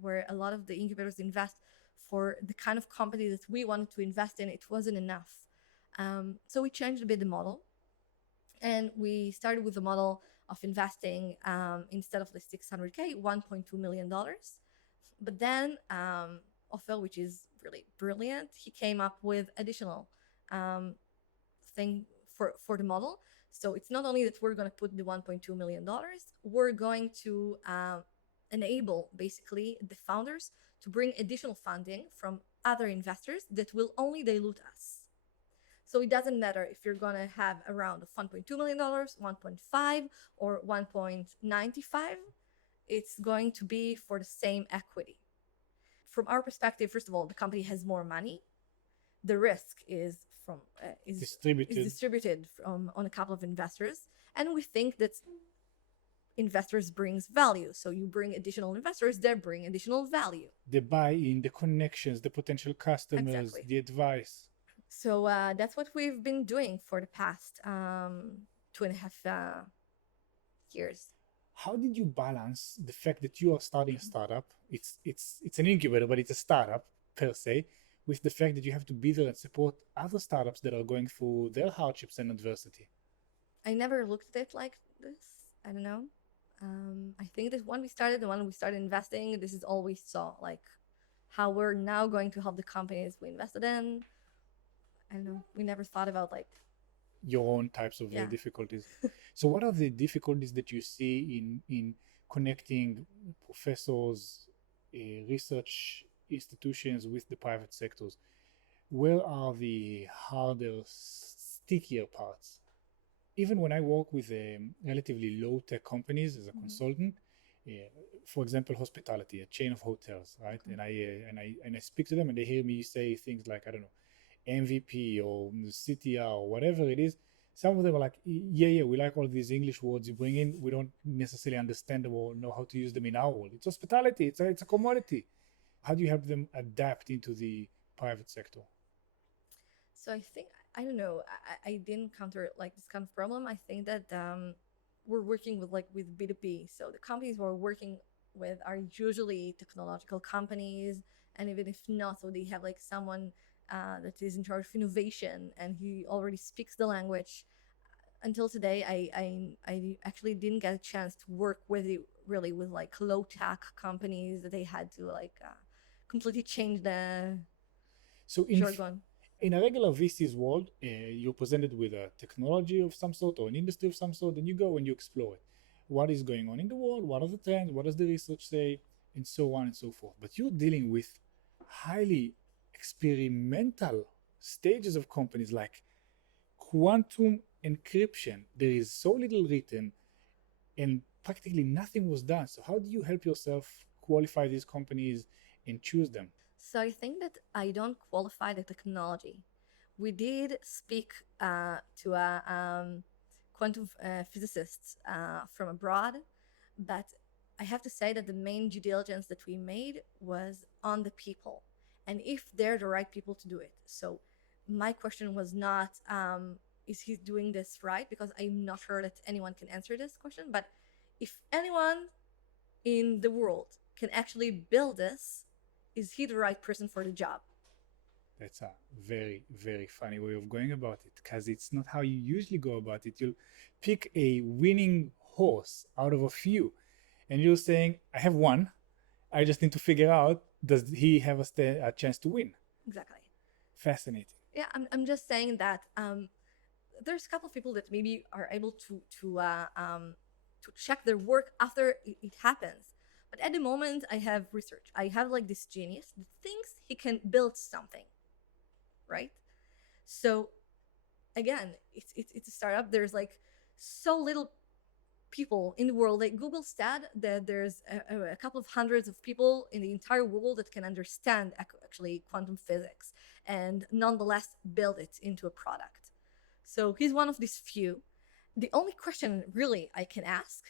where a lot of the incubators invest for the kind of company that we wanted to invest in, it wasn't enough. So we changed a bit the model. And we started with the model of investing instead of the 600K, $1.2 million. But then Ofer, which is really brilliant, he came up with additional thing for the model. So it's not only that we're going to put the $1.2 million, we're going to enable basically the founders to bring additional funding from other investors that will only dilute us. So it doesn't matter if you're going to have a round of $1.2 million, 1.5, or 1.95. It's going to be for the same equity. From our perspective, first of all, the company has more money. The risk is distributed on a couple of investors. And we think that investors brings value. So you bring additional investors, they bring additional value. The buy-in, the connections, the potential customers, exactly. The advice. So that's what we've been doing for the past 2.5 years. How did you balance the fact that you are starting a startup? It's an incubator, but it's a startup per se, with the fact that you have to be there and support other startups that are going through their hardships and adversity? I never looked at it like this. I don't know. I think that when we started investing, this is all we saw, like how we're now going to help the companies we invested in. I don't know. We never thought about like your own types of difficulties. So what are the difficulties that you see in connecting professors, research institutions with the private sectors? Where are the harder, stickier parts? Even when I work with relatively low-tech companies as a consultant, for example, hospitality, a chain of hotels, right? And I speak to them and they hear me say things like, I don't know, MVP or CTR or whatever it is. Some of them are like, yeah, we like all these English words you bring in. We don't necessarily understand them or know how to use them in our world. It's hospitality. It's a commodity. How do you help them adapt into the private sector? So I think, I don't know, I didn't encounter like this kind of problem. I think that we're working with B2B. So the companies we're working with are usually technological companies. And even if not, so they have like someone that is in charge of innovation and he already speaks the language. Until today, I actually didn't get a chance to work with like low-tech companies that they had to like completely change the jargon. In a regular VC's world, you're presented with a technology of some sort or an industry of some sort, and you go and you explore it. What is going on in the world? What are the trends? What does the research say? And so on and so forth. But you're dealing with highly experimental stages of companies like quantum encryption. There is so little written and practically nothing was done. So how do you help yourself qualify these companies and choose them? So I think that I don't qualify the technology. We did speak to a quantum physicist from abroad, but I have to say that the main due diligence that we made was on the people and if they're the right people to do it. So my question was not, is he doing this right? Because I'm not sure that anyone can answer this question, but if anyone in the world can actually build this, is he the right person for the job? That's a very, very funny way of going about it because it's not how you usually go about it. You'll pick a winning horse out of a few, and you're saying, I have one. I just need to figure out, does he have a chance to win? Exactly. Fascinating. Yeah, I'm just saying that there's a couple of people that maybe are able to check their work after it happens. But at the moment, I have research. I have like this genius that thinks he can build something, right? So again, it's a startup. There's like so little people in the world. Like Google said that there's a couple of hundreds of people in the entire world that can understand actually quantum physics and nonetheless build it into a product. So he's one of these few. The only question really I can ask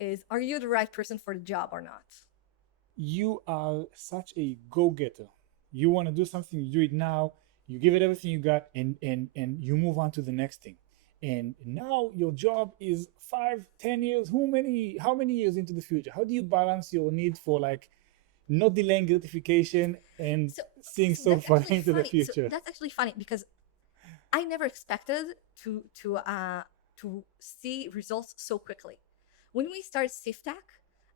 is, are you the right person for the job or not? You are such a go-getter. You want to do something, you do it now, you give it everything you got, and you move on to the next thing. And now your job is 5, 10 years, how many years into the future? How do you balance your need for like not delaying gratification and seeing so far into the future? So that's actually funny because I never expected to see results so quickly. When we started SIFTAC,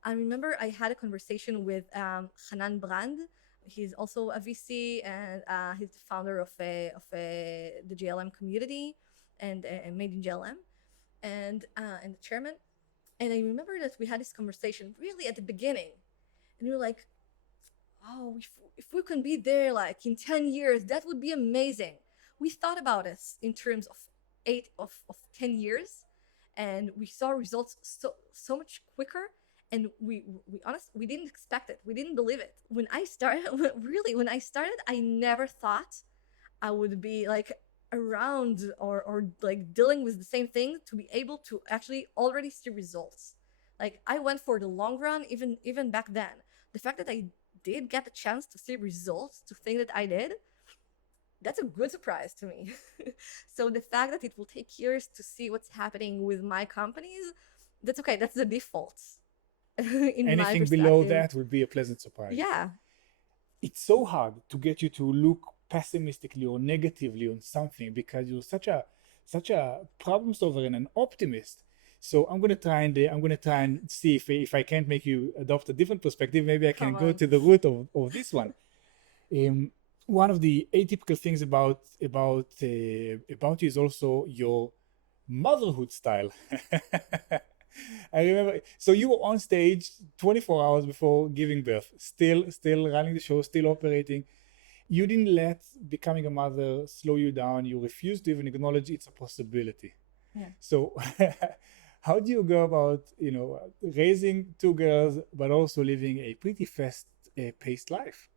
I remember I had a conversation with Hanan Brand. He's also a VC and he's the founder of the JLM community and made in JLM and the chairman. And I remember that we had this conversation really at the beginning, and we were like, "Oh, if we can be there like in 10 years, that would be amazing." We thought about this in terms of 10 years, and we saw results so much quicker. And we honestly, we didn't expect it. We didn't believe it. When I started, when I started, I never thought I would be like around or like dealing with the same thing to be able to actually already see results. Like I went for the long run, even back then. The fact that I did get the chance to see results, to think that I did, that's a good surprise to me. So the fact that it will take years to see what's happening with my companies, that's okay. That's the default. In Anything below that would be a pleasant surprise. Yeah. It's so hard to get you to look pessimistically or negatively on something because you're such a problem solver and an optimist. So I'm gonna try and see if I can't make you adopt a different perspective. Maybe I can go to the root of this one. One of the atypical things about you is also your motherhood style. I remember, so you were on stage 24 hours before giving birth, still running the show, still operating. You didn't let becoming a mother slow you down. You refused to even acknowledge it's a possibility. Yeah. So how do you go about, raising two girls, but also living a pretty fast paced life?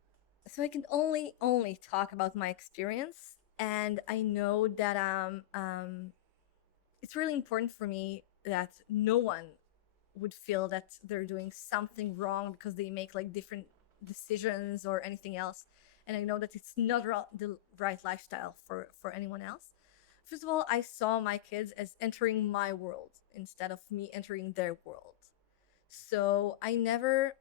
So I can only talk about my experience, and I know that it's really important for me that no one would feel that they're doing something wrong because they make like different decisions or anything else. And I know that it's not the right lifestyle for anyone else. First of all, I saw my kids as entering my world instead of me entering their world. So I never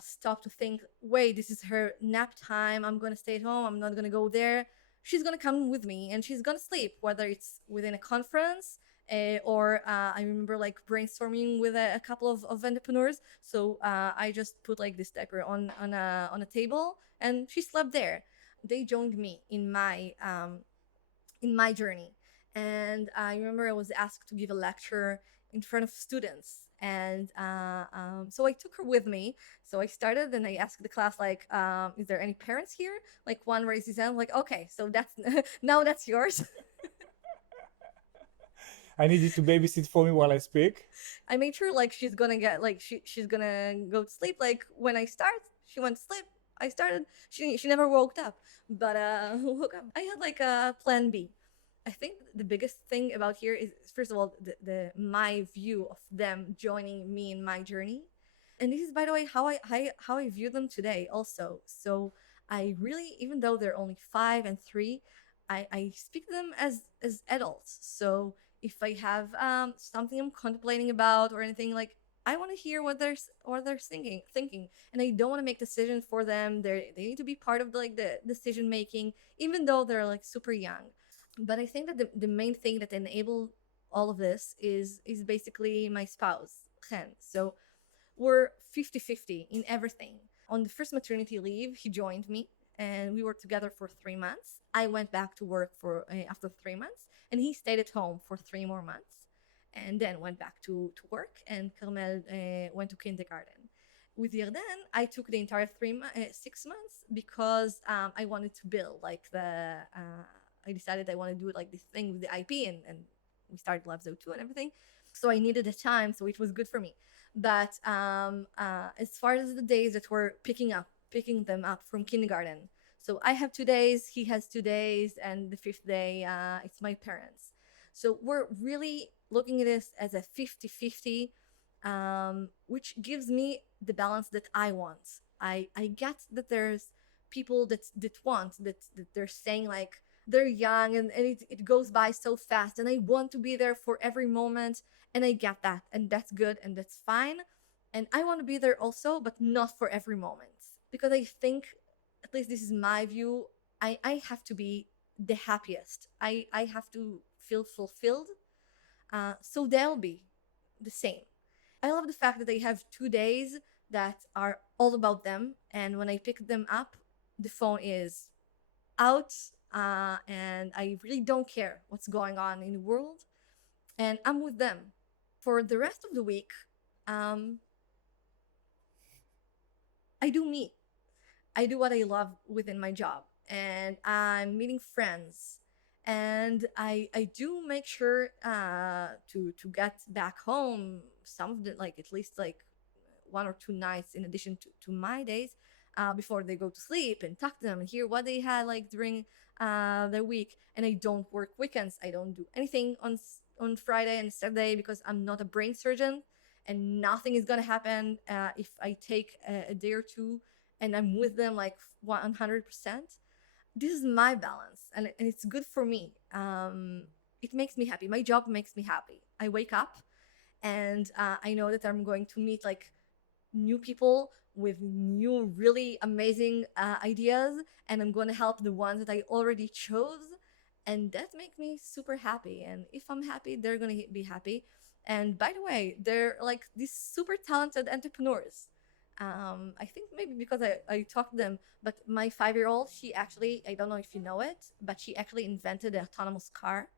stopped to think, wait, this is her nap time. I'm going to stay at home. I'm not going to go there. She's going to come with me and she's going to sleep, whether it's within a conference or I remember like brainstorming with a couple of entrepreneurs. So I just put like this diaper on a table and she slept there. They joined me in my journey. And I remember I was asked to give a lecture in front of students. And so I took her with me. So I started and I asked the class, like, is there any parents here? Like one raised his hand, like, okay, so that's now that's yours. I need you to babysit for me while I speak. I made sure like she's gonna get like she's gonna go to sleep. Like when I start, she went to sleep. I started. She never woke up, but woke up. I had like a plan B. I think the biggest thing about here is first of all the my view of them joining me in my journey, and this is by the way how I view them today also. So I really, even though they're only 5 and 3, I speak to them as adults. So if I have something I'm contemplating about or anything, like I want to hear what they're thinking, and I don't want to make decisions for them. They need to be part of the decision making, even though they're like super young. But I think that the main thing that enable all of this is basically my spouse, Chen. So we're 50-50 in everything. On the first maternity leave, he joined me and we were together for 3 months. I went back to work for after 3 months, and he stayed at home for 3 more months and then went back to work. And Carmel went to kindergarten. With Yarden, I took the entire 6 months because I wanted to build like I decided I want to do like this thing with the IP, and we started Lab Zone 2 and everything. So I needed the time, so it was good for me. But as far as the days that we're picking them up from kindergarten, so I have 2 days, he has 2 days, and the fifth day, it's my parents. So we're really looking at this as a 50-50, which gives me the balance that I want. I get that there's people that they're saying like they're young, and it goes by so fast, and I want to be there for every moment, and I get that, and that's good, and that's fine, and I want to be there also, but not for every moment, because I think, at least this is my view, I have to be the happiest. I have to feel fulfilled, so they'll be the same. I love the fact that they have 2 days that are all about them, and when I pick them up, the phone is out, and I really don't care what's going on in the world, and I'm with them. For the rest of the week, um, I do me. I do what I love within my job, and I'm meeting friends, and I do make sure to get back home some of the, like at least like 1 or 2 nights in addition to my days, before they go to sleep, and talk to them and hear what they had like during their week. And I don't work weekends. I don't do anything on Friday and Saturday because I'm not a brain surgeon, and nothing is gonna happen if I take a day or two and I'm with them like 100%. This is my balance, and it's good for me. It makes me happy. My job makes me happy. I wake up and I know that I'm going to meet like new people with new, really amazing ideas, and I'm going to help the ones that I already chose. And that makes me super happy. And if I'm happy, they're going to be happy. And by the way, they're like these super talented entrepreneurs. I think maybe because I talked to them, but my 5-year-old, she actually, I don't know if you know it, but she actually invented an autonomous car.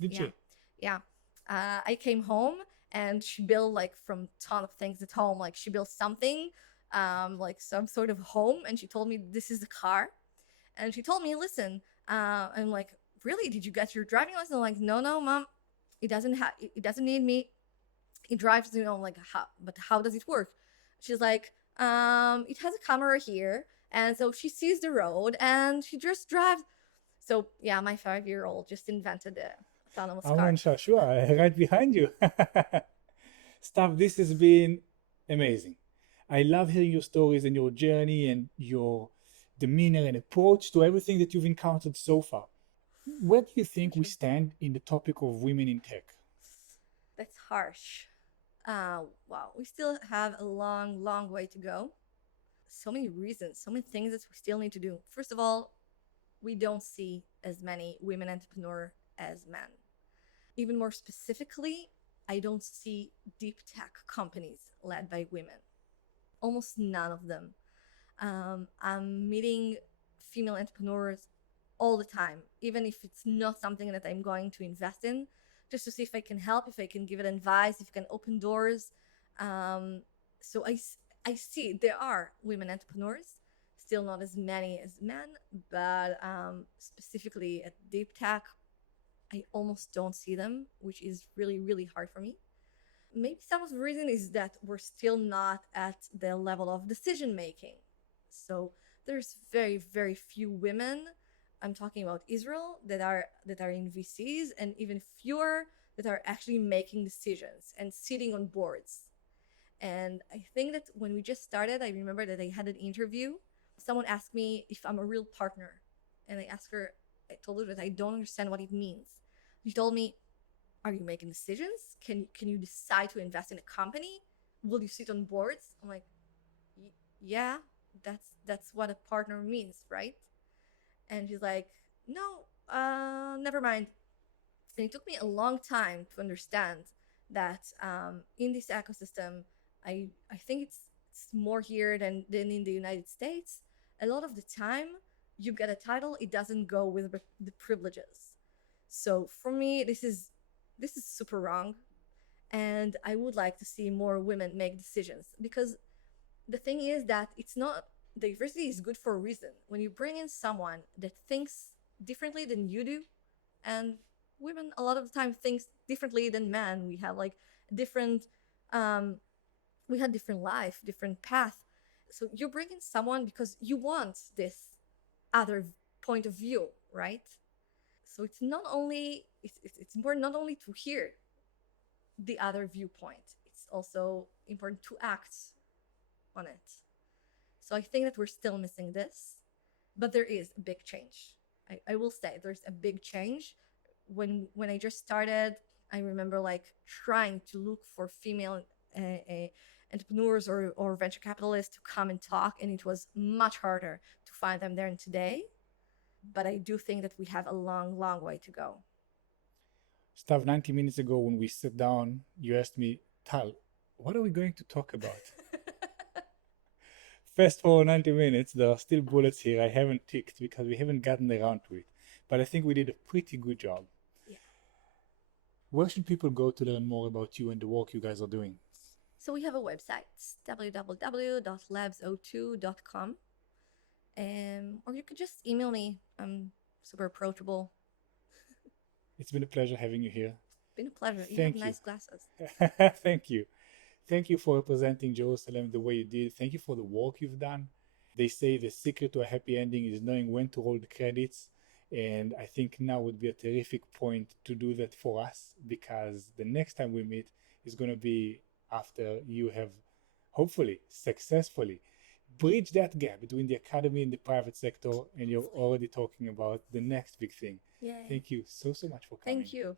Did Yeah. she? Yeah. I came home and she built like from ton of things at home. Like she built something, like some sort of home, and she told me this is a car. And she told me, listen, I'm like, really? Did you get your driving license? I'm like, no, mom, it doesn't need me. It drives, like how, but how does it work? She's like, it has a camera here, and so she sees the road and she just drives. So yeah, my 5-year-old just invented the autonomous car. Amnon Shashua, right behind you. Stav, this has been amazing. I love hearing your stories and your journey and your demeanor and approach to everything that you've encountered so far. Where do you think we stand in the topic of women in tech? That's harsh. Wow, we still have a long way to go. So many reasons, so many things that we still need to do. First of all, we don't see as many women entrepreneurs as men. Even more specifically, I don't see deep tech companies led by women. Almost none of them. I'm meeting female entrepreneurs all the time, even if it's not something that I'm going to invest in, just to see if I can help, if I can give it advice, if I can open doors. So I see there are women entrepreneurs, still not as many as men, but specifically at deep tech, I almost don't see them, which is really, really hard for me. Maybe some of the reason is that we're still not at the level of decision making. So there's very, very few women. I'm talking about Israel that are in VCs, and even fewer that are actually making decisions and sitting on boards. And I think that when we just started, I remember that I had an interview. Someone asked me if I'm a real partner. And I told her that I don't understand what it means. She told me, are you making decisions? Can you decide to invest in a company? Will you sit on boards? I'm like, yeah, that's what a partner means, right? And she's like, no, never mind. And it took me a long time to understand that in this ecosystem, I think it's more here than in the United States. A lot of the time, you get a title, it doesn't go with the privileges. So for me, this is super wrong, and I would like to see more women make decisions, because the thing is that it's not diversity is good for a reason. When you bring in someone that thinks differently than you do, and women a lot of the time thinks differently than men, we have like different um we had different life, different path. So you bring in someone because you want this other point of view, right? So it's not only it's important not only to hear the other viewpoint, it's also important to act on it. So I think that we're still missing this, but there is a big change. I will say there's a big change. When I just started, I remember like trying to look for female entrepreneurs or venture capitalists to come and talk, and it was much harder to find them there today. But I do think that we have a long, long way to go. Stav, 90 minutes ago when we sat down, you asked me, Tal, what are we going to talk about? Fast forward 90 minutes, there are still bullets here I haven't ticked because we haven't gotten around to it. But I think we did a pretty good job. Yeah. Where should people go to learn more about you and the work you guys are doing? So we have a website, www.labs02.com. Or you could just email me. I'm super approachable. It's been a pleasure having you here. Been a pleasure. You have Thank you. nice glasses. Thank you. Thank you for representing Jerusalem the way you did. Thank you for the work you've done. They say the secret to a happy ending is knowing when to roll the credits. And I think now would be a terrific point to do that for us, because the next time we meet is going to be after you have hopefully successfully bridged that gap between the academy and the private sector, and you're already talking about the next big thing. Yay. Thank you so much for coming. Thank you.